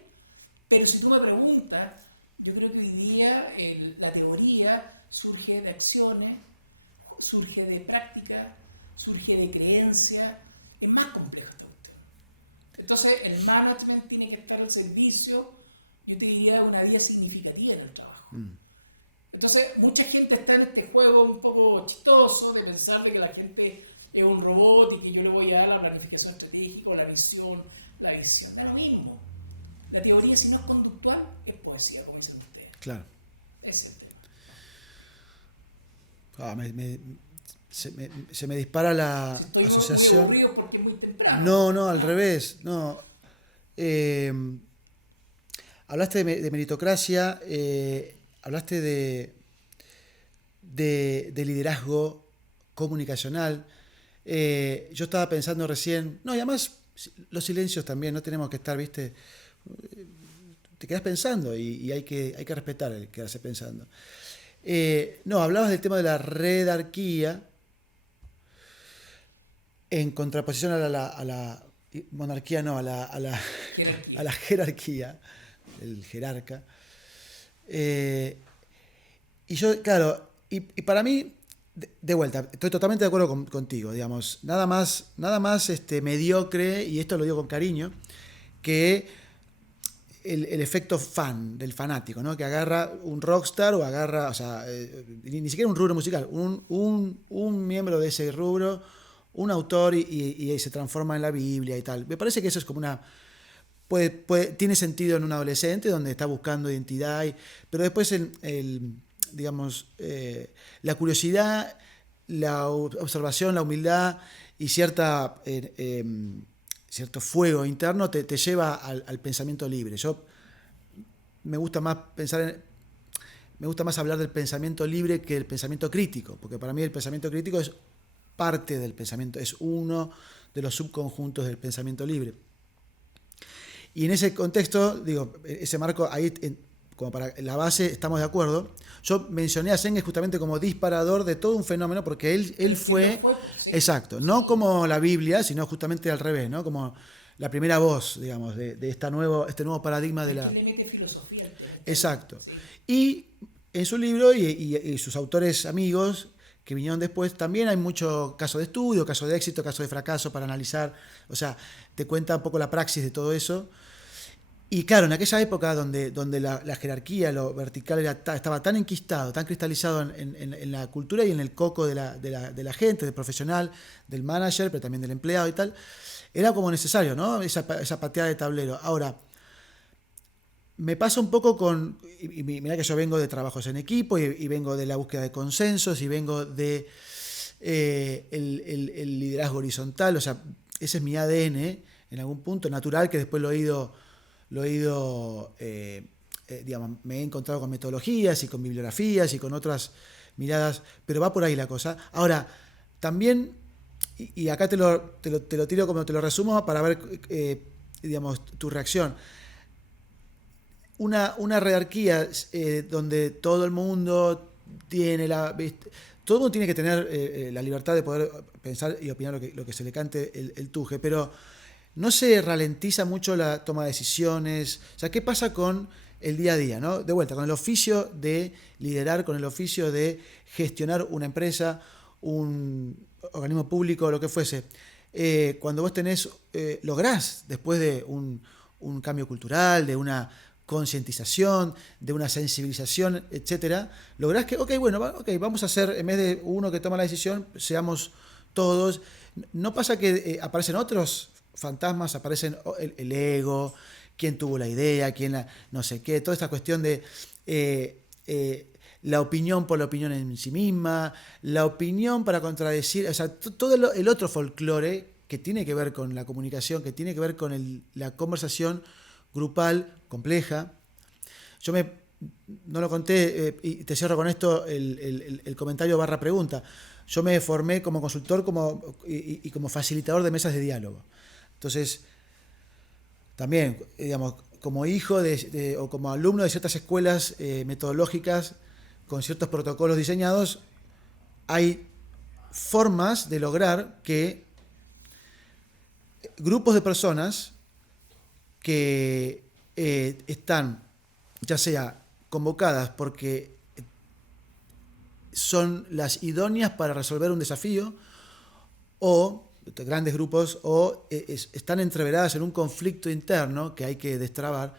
pero si tú me preguntas, yo creo que hoy día la teoría surge de acciones, surge de práctica, surge de creencia, es más compleja esta cuestión. Entonces el management tiene que estar al servicio, yo te diría, de una vida significativa en el trabajo. Entonces mucha gente está en este juego un poco chistoso de pensar de que la gente es un robot y que yo le voy a dar la planificación estratégica o la visión, da lo mismo. La teoría, si no es conductual, es poesía, como dicen ustedes. Claro. Ese es el tema. Se me dispara la Si estoy muy asociación. aburrido porque es muy temprano. No, al revés. No. Hablaste de meritocracia, hablaste de liderazgo comunicacional. Yo estaba pensando recién, no, y además los silencios también, no tenemos que estar, viste, te quedas pensando y hay que respetar el quedarse pensando. No, hablabas del tema de la redarquía en contraposición a la monarquía, no, a la Jerarquía. A la jerarquía, el jerarca. Y yo, claro, y para mí, de vuelta, estoy totalmente de acuerdo contigo, digamos, nada más mediocre, y esto lo digo con cariño, que el efecto fan, del fanático, ¿no? Que agarra un rockstar o agarra, o sea, ni siquiera un rubro musical, un miembro de ese rubro, un autor y se transforma en la Biblia y tal. Me parece que eso es como una... tiene sentido en un adolescente donde está buscando identidad, pero después digamos, la curiosidad, la observación, la humildad y cierto fuego interno te lleva al pensamiento libre. Me gusta más me gusta más hablar del pensamiento libre que del pensamiento crítico, porque para mí el pensamiento crítico es parte del pensamiento, es uno de los subconjuntos del pensamiento libre. Y en ese contexto, digo, ese marco, ahí, como para la base, estamos de acuerdo. Yo mencioné a Senges justamente como disparador de todo un fenómeno, porque él Pero fue... ¿quién lo fue? Pues, sí. Exacto, Sí. no como la Biblia, sino justamente al revés, ¿no? Como la primera voz, digamos, de este nuevo paradigma Pero de es que le mete filosofía al tema. Exacto. Sí. Y en su libro y sus autores amigos que vinieron después, también hay mucho caso de estudio, caso de éxito, caso de fracaso para analizar. O sea, te cuenta un poco la praxis de todo eso. Y claro, en aquella época donde la jerarquía, lo vertical estaba tan enquistado, tan cristalizado en la cultura y en el coco de la gente, del profesional, del manager, pero también del empleado y tal, era como necesario, ¿no? Esa pateada de tablero. Ahora, me pasa un poco y mirá que yo vengo de trabajos en equipo y vengo de la búsqueda de consensos y vengo de el liderazgo horizontal, o sea, ese es mi ADN en algún punto natural que después digamos, me he encontrado con metodologías y con bibliografías y con otras miradas, pero va por ahí la cosa. Ahora, también, y acá te lo tiro como te lo resumo para ver, digamos, tu reacción. Una jerarquía donde todo el mundo tiene todo el mundo tiene que tener la libertad de poder pensar y opinar lo que se le cante el tuje, pero no se ralentiza mucho la toma de decisiones. O sea, ¿qué pasa con el día a día, ¿no? De vuelta, con el oficio de liderar, con el oficio de gestionar una empresa, un organismo público, lo que fuese. Cuando vos lográs, después de un cambio cultural, de una concientización, de una sensibilización, etcétera, lográs que, vamos a hacer, en vez de uno que toma la decisión, seamos todos. No pasa que aparecen otros fantasmas, aparecen el ego, quién tuvo la idea, quién no sé qué, toda esta cuestión de la opinión por la opinión en sí misma, la opinión para contradecir, o sea, todo el otro folclore que tiene que ver con la comunicación, que tiene que ver con la conversación grupal, compleja. No lo conté, y te cierro con esto el comentario / pregunta. Yo me formé como consultor y como facilitador de mesas de diálogo. Entonces, también, digamos, como hijo o como alumno de ciertas escuelas metodológicas con ciertos protocolos diseñados, hay formas de lograr que grupos de personas que están ya sea convocadas porque son las idóneas para resolver un desafío o grandes grupos o están entreveradas en un conflicto interno que hay que destrabar,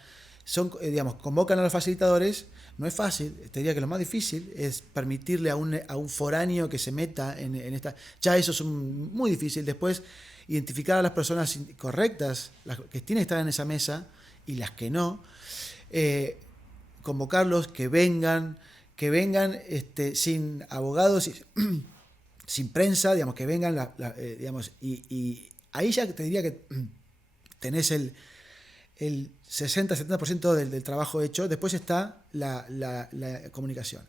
convocan a los facilitadores. No es fácil, te diría que lo más difícil es permitirle a un foráneo que se meta en esta. Ya eso es muy difícil. Después, identificar a las personas correctas, las que tienen que estar en esa mesa y las que no, convocarlos, que vengan sin abogados, sin prensa, digamos, que vengan, digamos, y ahí ya te diría que tenés el 60-70% del trabajo hecho. Después está la comunicación.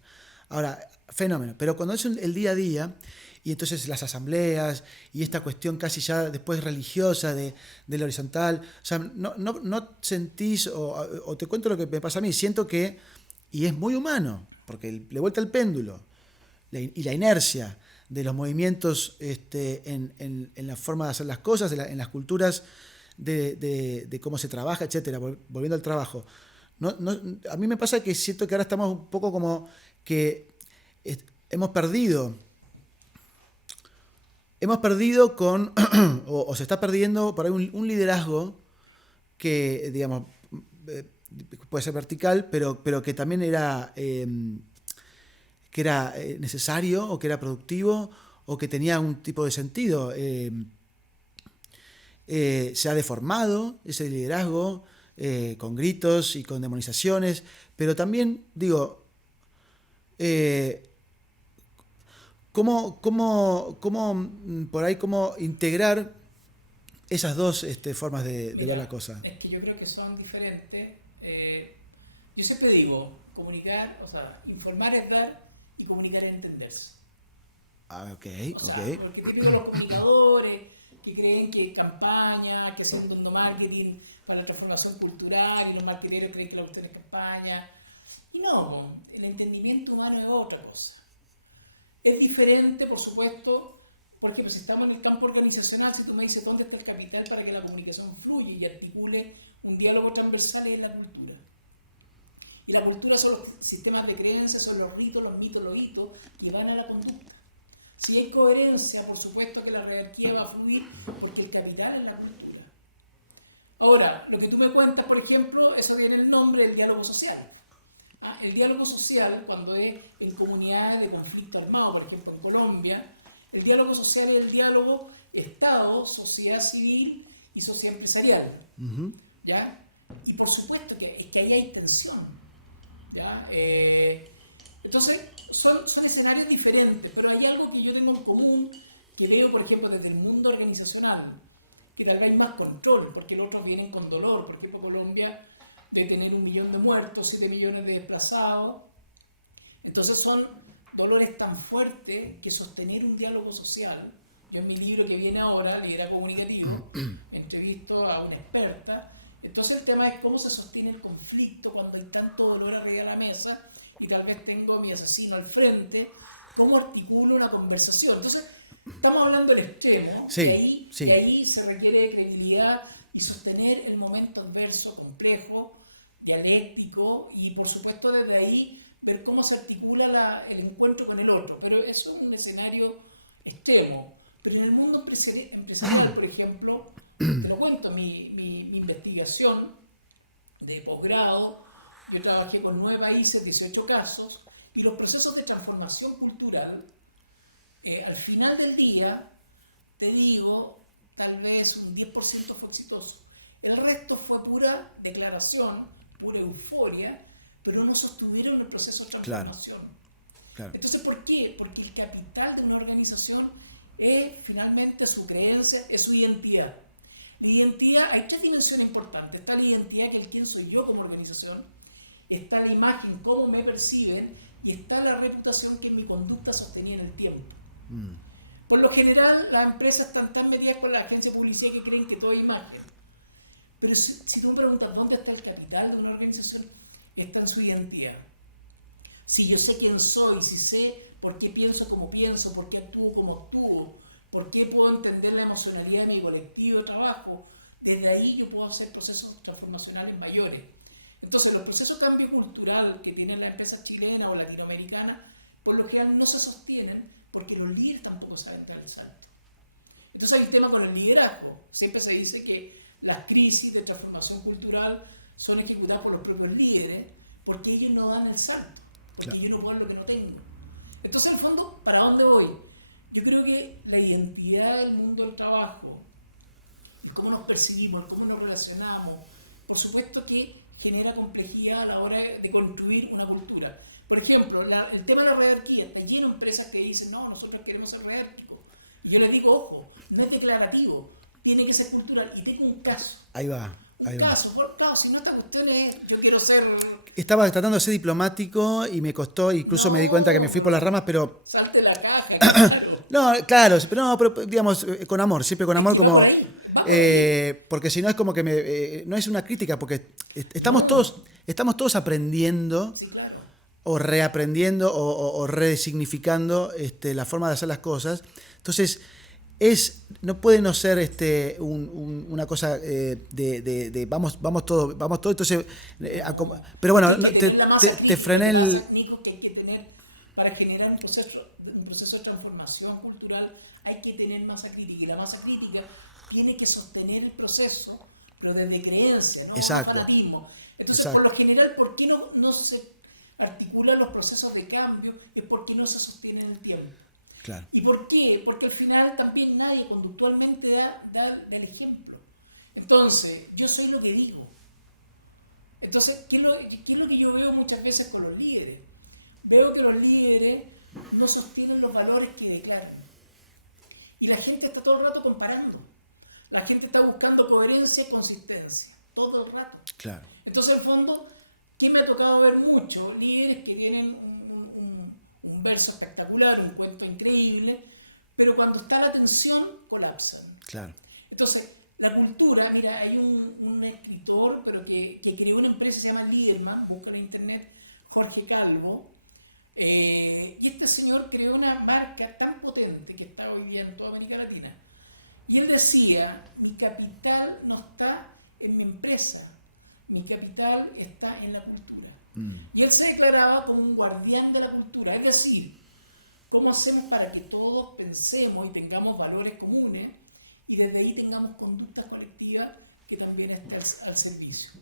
Ahora, fenómeno. Pero cuando es el día a día, y entonces las asambleas, y esta cuestión casi ya después religiosa de la horizontal, o sea, no sentís, o te cuento lo que me pasa a mí, siento que, y es muy humano, porque le vuelta el péndulo, y la inercia de los movimientos en la forma de hacer las cosas, en las culturas de cómo se trabaja, etcétera, volviendo al trabajo. A mí me pasa que siento que ahora estamos un poco como que hemos perdido con o se está perdiendo por ahí un liderazgo que, digamos, puede ser vertical, pero que también era, que era necesario o que era productivo o que tenía un tipo de sentido. Se ha deformado ese liderazgo con gritos y con demonizaciones, pero también, digo, ¿cómo por ahí cómo integrar esas dos formas de ver la cosa? Es que yo creo que son diferentes. Yo siempre digo, comunicar, o sea, informar es dar y comunicar es entenderse. O sea, porque típico los comunicadores que creen que campaña, que haciendo marketing para la transformación cultural y los marketeros creen que la cuestión es campaña. Y no, el entendimiento humano es otra cosa. Es diferente, por supuesto, por ejemplo, si estamos en el campo organizacional, si tú me dices dónde está el capital para que la comunicación fluya y articule un diálogo transversal, es la cultura. Y la cultura son los sistemas de creencias, son los ritos, los mitos, los hitos que van a la conducta. Si hay coherencia, por supuesto que la jerarquía va a fluir porque el capital es la cultura. Ahora, lo que tú me cuentas, por ejemplo, eso tiene el nombre del diálogo social. El diálogo social, cuando es en comunidades de conflicto armado, por ejemplo en Colombia, el diálogo social es el diálogo Estado, sociedad civil y sociedad empresarial. Uh-huh. ¿Ya? Y por supuesto que ahí hay tensión. ¿Ya? Entonces, son escenarios diferentes, pero hay algo que yo tengo en común, que veo, por ejemplo, desde el mundo organizacional, que tal vez hay más control, porque los otros vienen con dolor. Por ejemplo, Colombia, de tener 1 millón de muertos, 7 millones de desplazados. Entonces son dolores tan fuertes que sostener un diálogo social. Yo en mi libro que viene ahora, Liderazgo Comunicativo, entrevisto a una experta. Entonces el tema es cómo se sostiene el conflicto cuando hay tanto dolor arriba de la mesa y tal vez tengo a mi asesino al frente. ¿Cómo articulo una conversación? Entonces estamos hablando del extremo, sí, y ahí se requiere credibilidad y sostener el momento adverso, complejo, dialéctico, y por supuesto desde ahí ver cómo se articula el encuentro con el otro. Pero eso es un escenario extremo. Pero en el mundo empresarial, por ejemplo, te lo cuento, mi investigación de posgrado, yo trabajé con 9 países, 18 casos, y los procesos de transformación cultural, al final del día, te digo, tal vez un 10% fue exitoso. El resto fue pura declaración, pura euforia, pero no sostuvieron el proceso de transformación. Claro. Entonces, ¿por qué? Porque el capital de una organización es finalmente su creencia, es su identidad. La identidad, hay 3 dimensiones importantes. Está la identidad, que es el quién soy yo como organización. Está la imagen, cómo me perciben. Y está la reputación, que es mi conducta sostenida en el tiempo. Por lo general, las empresas están tan metidas con la agencia de publicidad que creen que todo es imagen. Pero si tú me preguntas dónde está el capital de una organización, está en su identidad. Si yo sé quién soy, si sé por qué pienso como pienso, por qué actúo como actúo, por qué puedo entender la emocionalidad de mi colectivo de trabajo, desde ahí yo puedo hacer procesos transformacionales mayores. Entonces, los procesos de cambio cultural que tienen las empresas chilenas o latinoamericanas, por lo general no se sostienen porque los líderes tampoco saben dar el salto. Entonces hay un tema con el liderazgo. Siempre se dice que las crisis de transformación cultural son ejecutadas por los propios líderes porque ellos no dan el salto, porque claro, yo no puedo dar lo que no tengo. Entonces, en el fondo, ¿para dónde voy? Yo creo que la identidad del mundo del trabajo, el cómo nos percibimos, el cómo nos relacionamos, por supuesto que genera complejidad a la hora de construir una cultura. Por ejemplo, el tema de la jerarquía. Está lleno de empresas que dicen, no, nosotros queremos ser jerárquicos. Y yo les digo, ojo, no es declarativo, tiene que ser cultural. Y tengo un caso. Ahí va. Un caso. Claro, si no, esta cuestión es, yo quiero ser... Estaba tratando de ser diplomático y me costó, incluso me di cuenta que me fui por las ramas, pero... Salte la caja, claro. No, claro, pero digamos, con amor, siempre con amor. Es que como, va por ahí. Porque si no es como que no es una crítica, porque estamos todos aprendiendo. Sí, claro. O reaprendiendo o resignificando la forma de hacer las cosas. Entonces, no puede no ser una cosa de vamos todo, entonces pero bueno, hay que tener la masa crítica. Lo que pasa, Nico, que hay que tener, para generar un proceso de transformación cultural, hay que tener masa crítica, y la masa crítica tiene que sostener el proceso pero desde creencia, no fanatismo. Entonces, Exacto. por lo general, ¿por qué no se articulan los procesos de cambio? Es porque no se sostienen en el tiempo. Claro. ¿Y por qué? Porque al final también nadie conductualmente da el ejemplo. Entonces, yo soy lo que digo. Entonces, ¿qué es lo que yo veo muchas veces con los líderes? Veo que los líderes no sostienen los valores que declaran. Y la gente está todo el rato comparando. La gente está buscando coherencia y consistencia. Todo el rato. Claro. Entonces, en el fondo, ¿qué me ha tocado ver mucho? Líderes que tienen un verso espectacular, un cuento increíble, pero cuando está la tensión, colapsan. Claro. Entonces, la cultura, mira, hay un escritor, pero que creó una empresa que se llama Leaderman, búscala en internet, Jorge Calvo, y este señor creó una marca tan potente que está hoy día en toda América Latina. Y él decía, mi capital no está en mi empresa, mi capital está en la cultura. Y él se declaraba como un guardián de la cultura, es decir, ¿cómo hacemos para que todos pensemos y tengamos valores comunes y desde ahí tengamos conductas colectivas que también estén al servicio?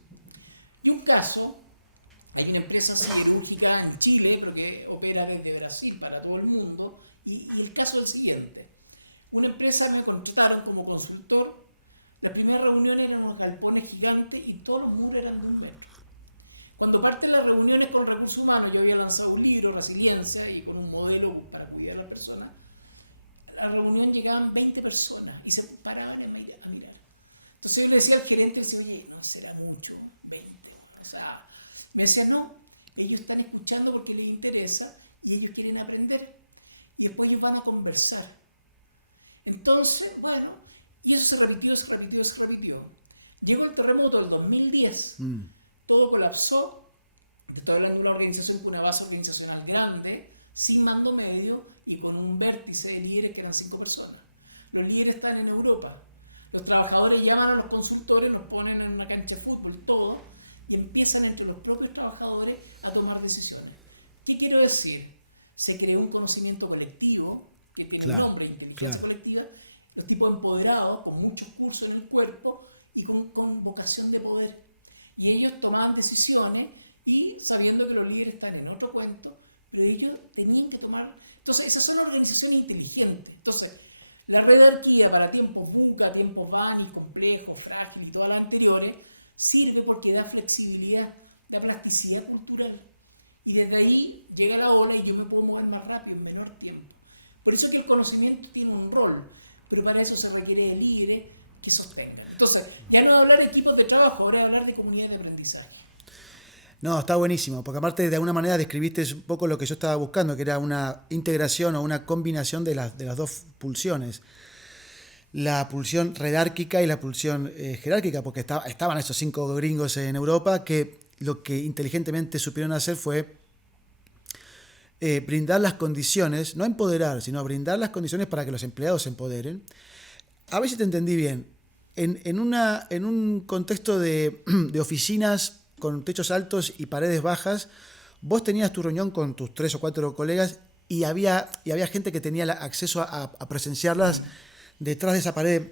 Y un caso, hay una empresa siderúrgica en Chile, pero que opera desde Brasil para todo el mundo, y el caso es el siguiente. Una empresa me contrataron como consultor, las primeras reuniones eran unos galpones gigantes y todos los muros eran de 1 metro. Cuando parten las reuniones con recursos humanos, yo había lanzado un libro, Resiliencia, y con un modelo para cuidar a las personas, a la reunión llegaban 20 personas y se paraban a mirar. Entonces yo le decía al gerente, le decía, oye, ¿no será mucho? 20. O sea, me decía, no, ellos están escuchando porque les interesa y ellos quieren aprender. Y después ellos van a conversar. Entonces, bueno, y eso se repitió. Llegó el terremoto del 2010. Todo colapsó. Te estoy hablando de una organización con una base organizacional grande, sin mando medio y con un vértice de líderes que eran 5 personas. Los líderes están en Europa. Los trabajadores llaman a los consultores, nos ponen en una cancha de fútbol, todo, y empiezan entre los propios trabajadores a tomar decisiones. ¿Qué quiero decir? Se creó un conocimiento colectivo que tiene un nombre, inteligencia colectiva, los tipos empoderados, con muchos cursos en el cuerpo y con vocación de poder. Y ellos tomaban decisiones y sabiendo que los líderes están en otro cuento, pero ellos tenían que tomar... Entonces, esas son organizaciones inteligentes. Entonces, la redarquía para tiempos VUCA, tiempos VANI, complejos, frágil y todas las anteriores, sirve porque da flexibilidad, da plasticidad cultural. Y desde ahí llega la ola y yo me puedo mover más rápido, en menor tiempo. Por eso es que el conocimiento tiene un rol, pero para eso se requiere de líderes que sostengan. Entonces, ya no es hablar de equipos de trabajo, ahora es hablar de comunidades de aprendizaje. No, está buenísimo, porque aparte de alguna manera describiste un poco lo que yo estaba buscando, que era una integración o una combinación de las dos pulsiones. La pulsión redárquica y la pulsión jerárquica, porque estaban esos 5 gringos en Europa que lo que inteligentemente supieron hacer fue brindar las condiciones, no empoderar, sino brindar las condiciones para que los empleados se empoderen. A ver si te entendí bien. En un contexto de oficinas con techos altos y paredes bajas, vos tenías tu reunión con tus 3 o 4 colegas y había gente que tenía acceso a presenciarlas detrás de esa pared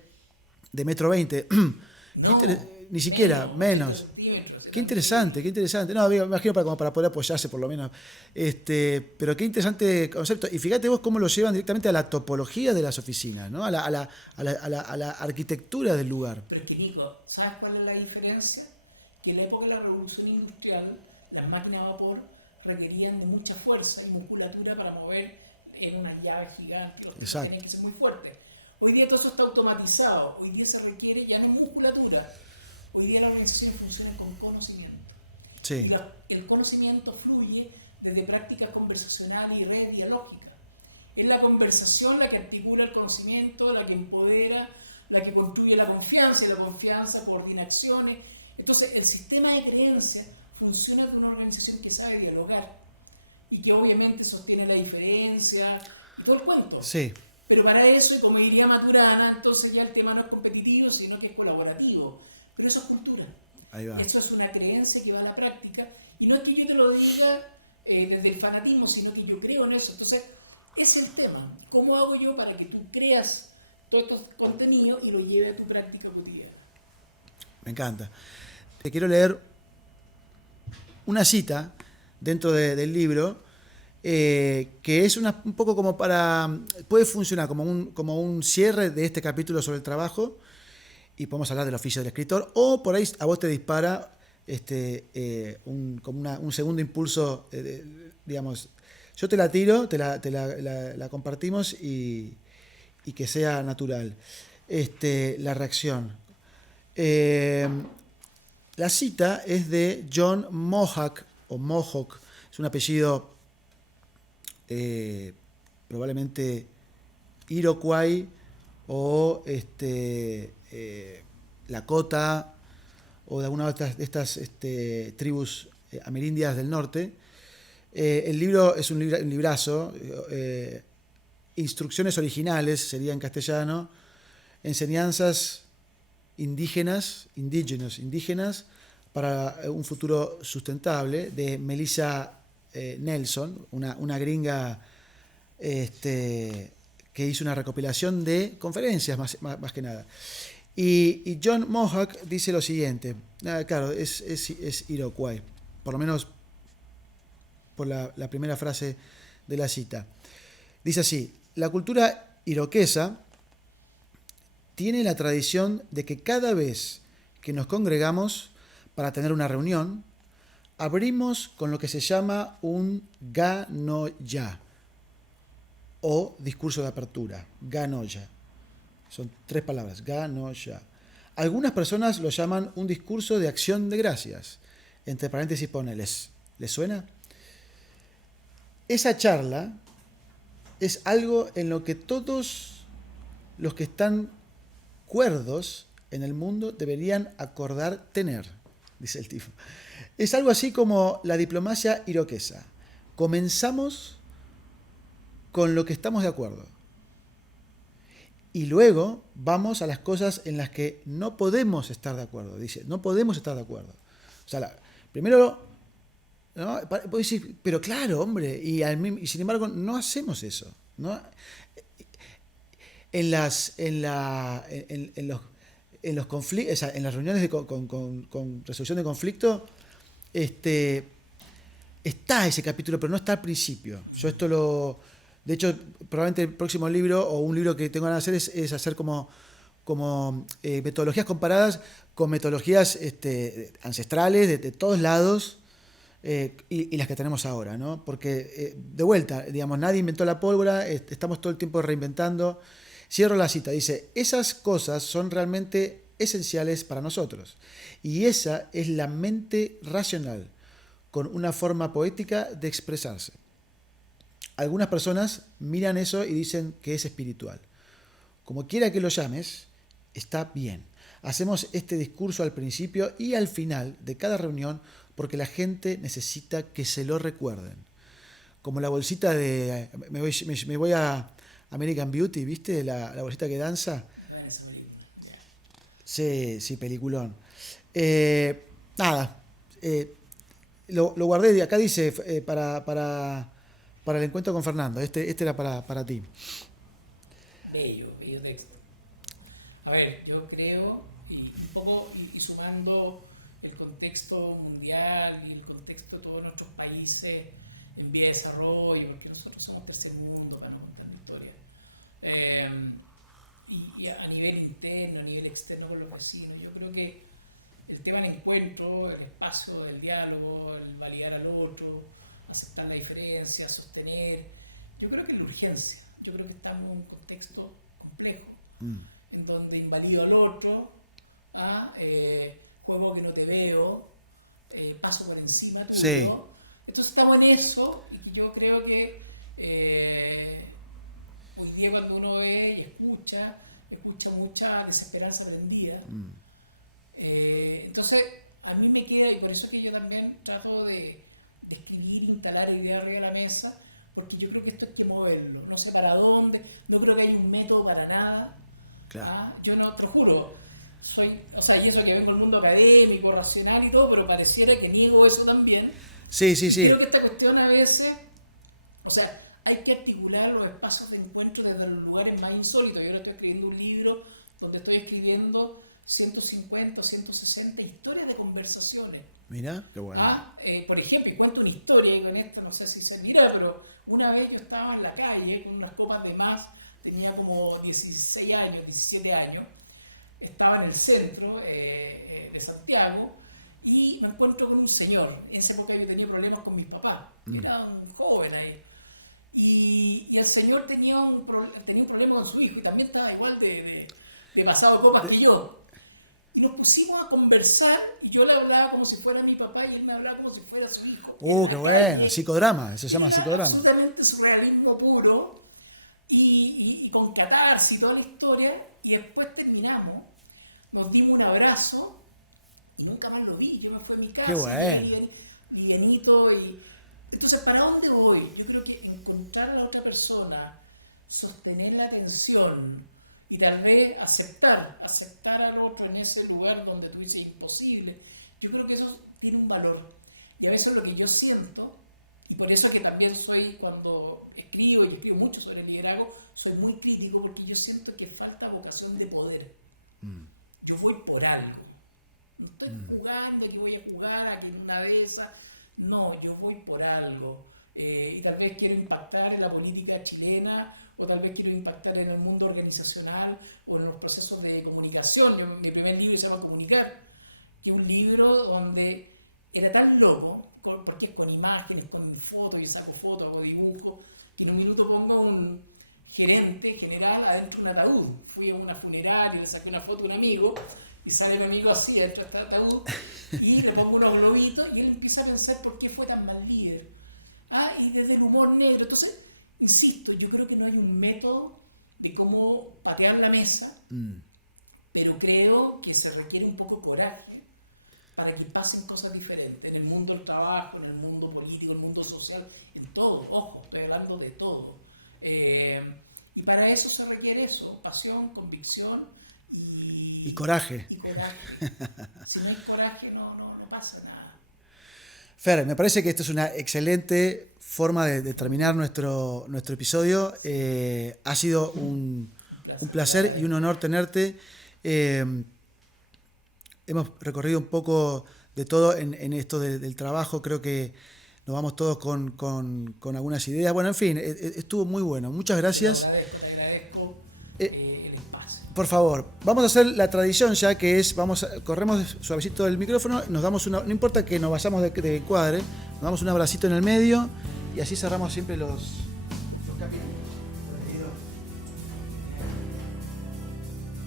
de 1,20 m. No, ni siquiera, menos. 80 centímetros. Qué interesante, qué interesante. No, me imagino para poder apoyarse por lo menos. Pero qué interesante concepto. Y fíjate vos cómo lo llevan directamente a la topología de las oficinas, ¿no? a la arquitectura del lugar. Pero es que, Nico, ¿sabes cuál es la diferencia? Que en la época de la revolución industrial, las máquinas a vapor requerían de mucha fuerza y musculatura para mover en una llave gigante y los tipos tenían que ser muy fuertes. Hoy día todo eso está automatizado. Hoy día se requiere ya no musculatura. Hoy día las organizaciones funcionan con conocimiento. Sí. Y el conocimiento fluye desde prácticas conversacionales y redes dialógicas. Es la conversación la que articula el conocimiento, la que empodera, la que construye la confianza, y la confianza coordina acciones. Entonces, el sistema de creencias funciona de una organización que sabe dialogar y que obviamente sostiene la diferencia y todo el cuento. Sí. Pero para eso, y como diría Maturana, entonces ya el tema no es competitivo, sino que es colaborativo. Pero eso es cultura. Eso es una creencia que va a la práctica. Y no es que yo te lo diga desde el fanatismo, sino que yo creo en eso. Entonces, ese es el tema. ¿Cómo hago yo para que tú creas todos estos contenidos y lo lleve a tu práctica cotidiana? Me encanta. Te quiero leer una cita dentro del libro que es un poco como puede funcionar como un cierre de este capítulo sobre el trabajo y podemos hablar del oficio del escritor, o por ahí a vos te dispara un segundo impulso, digamos, yo te la tiro, la compartimos y que sea natural la reacción. La cita es de John Mohawk, o Mohawk, es un apellido probablemente Iroquois o Lakota o de alguna de estas tribus amerindias del norte. El libro es un librazo, instrucciones originales, sería en castellano, enseñanzas indígenas para un futuro sustentable, de Melissa Nelson, una gringa que hizo una recopilación de conferencias más que nada. Y John Mohawk dice lo siguiente, claro, es Iroquois, por lo menos por la primera frase de la cita. Dice así: la cultura iroquesa tiene la tradición de que cada vez que nos congregamos para tener una reunión, abrimos con lo que se llama un ganoya, o discurso de apertura, ganoya. Son 3 palabras, ganoya. Algunas personas lo llaman un discurso de acción de gracias. Entre paréntesis pone, ¿les suena? Esa charla es algo en lo que todos los que están cuerdos en el mundo deberían acordar tener, dice el tipo. Es algo así como la diplomacia iroquesa. Comenzamos con lo que estamos de acuerdo. Y luego vamos a las cosas en las que no podemos estar de acuerdo. Dice, no podemos estar de acuerdo. O sea, primero, ¿no? Vos decís, pero claro, hombre, y sin embargo no hacemos eso, ¿no? En los conflictos, o sea, en las reuniones con resolución de conflicto, está ese capítulo, pero no está al principio. Yo de hecho, probablemente el próximo libro, o un libro que tengo ganas de hacer, es hacer como metodologías comparadas con metodologías ancestrales de todos lados, y las que tenemos ahora, ¿no? Porque, de vuelta, digamos, nadie inventó la pólvora, estamos todo el tiempo reinventando. Cierro la cita, dice, esas cosas son realmente esenciales para nosotros, y esa es la mente racional, con una forma poética de expresarse. Algunas personas miran eso y dicen que es espiritual. Como quiera que lo llames, está bien. Hacemos este discurso al principio y al final de cada reunión porque la gente necesita que se lo recuerden. Como la bolsita de... Me voy a American Beauty, ¿viste? La bolsita que danza. No en esa película, ya. Yeah. Sí, peliculón. Lo guardé, acá dice para el encuentro con Fernando. Este era para ti. Bello texto. A ver, yo creo, y un poco, y sumando el contexto mundial y el contexto de todos nuestros países en vía de desarrollo, porque nosotros somos tercer mundo, para no contar una historia. Y a nivel interno, a nivel externo con los vecinos, yo creo que el tema del encuentro, el espacio del diálogo, el validar al otro, aceptar la diferencia, sostener, yo creo que es la urgencia. Yo creo que estamos en un contexto complejo, en donde invalido al otro, juego que no te veo, paso por encima tuyo. Sí. Entonces estamos en eso, y que yo creo que hoy día cuando uno ve y escucha mucha desesperanza prendida. Entonces a mí me queda, y por eso que yo también trato de escribir, instalar ideas arriba de la mesa, porque yo creo que esto hay que moverlo, no sé para dónde, no creo que haya un método para nada. Claro. Yo no, te lo juro, y eso que vengo del mundo académico, racional y todo, pero pareciera que niego eso también. Sí. Creo que esta cuestión a veces, hay que articular los espacios de encuentro desde los lugares más insólitos. Yo ahora estoy escribiendo un libro donde estoy escribiendo 150 o 160 historias de conversaciones. Mira, qué bueno. Por ejemplo, y cuento una historia, y con esta no sé si servirá, pero una vez yo estaba en la calle con unas copas de más, tenía como 16 años, 17 años, estaba en el centro de Santiago y me encuentro con un señor. En esa época yo tenía problemas con mis papás, yo era un joven ahí. Y el señor tenía un problema con su hijo y también estaba igual de pasado copas que yo. Y nos pusimos a conversar y yo le hablaba como si fuera mi papá y él me hablaba como si fuera su hijo en la calle. Bueno, psicodrama, se llama Era psicodrama. absolutamente surrealismo puro y con catarsis y toda la historia. Y después terminamos, nos dimos un abrazo y nunca más lo vi. Yo me fui a mi casa y llegué livianito. Entonces, ¿para dónde voy? Yo creo que encontrar a la otra persona, sostener la atención y tal vez aceptar al otro en ese lugar donde tú dices imposible, yo creo que eso tiene un valor. Y a veces lo que yo siento, y por eso que también soy, cuando escribo y escribo mucho sobre el liderazgo, soy muy crítico porque yo siento que falta vocación de poder. Yo voy por algo. No estoy jugando, que voy a jugar, a que en una de esas. No, yo voy por algo. Y tal vez quiero impactar en la política chilena, o tal vez quiero impactar en el mundo organizacional o en los procesos de comunicación. Mi primer libro se llama Comunicar, que es un libro donde era tan loco, porque es con imágenes, con fotos, yo saco fotos, hago dibujos, que en un minuto pongo un gerente general adentro de un ataúd. Fui a una funeraria, le saqué una foto a un amigo y sale mi amigo así dentro de este ataúd y le pongo unos globitos y él empieza a pensar por qué fue tan mal líder. Y desde el humor negro. Entonces, insisto, yo creo que no hay un método de cómo patear la mesa, pero creo que se requiere un poco coraje para que pasen cosas diferentes en el mundo del trabajo, en el mundo político, en el mundo social, en todo. Ojo, estoy hablando de todo. Y para eso se requiere eso, pasión, convicción y coraje. Y coraje. Si no hay coraje, no pasa nada. Fer, me parece que esto es una excelente forma de terminar nuestro episodio. Sí. Ha sido un placer y un honor tenerte. Hemos recorrido un poco de todo en esto del trabajo. Creo que nos vamos todos con algunas ideas. Bueno, en fin, estuvo muy bueno. Muchas gracias. Te agradezco el espacio. Por favor, vamos a hacer la tradición ya, que es, corremos suavecito del micrófono, nos damos no importa que nos vayamos de cuadre, nos damos un abracito en el medio y así cerramos siempre los capítulos.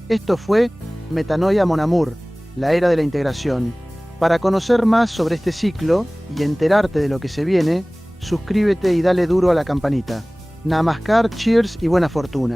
Esto fue Metanoia Mon Amour, la era de la integración. Para conocer más sobre este ciclo y enterarte de lo que se viene, suscríbete y dale duro a la campanita. Namaskar, cheers y buena fortuna.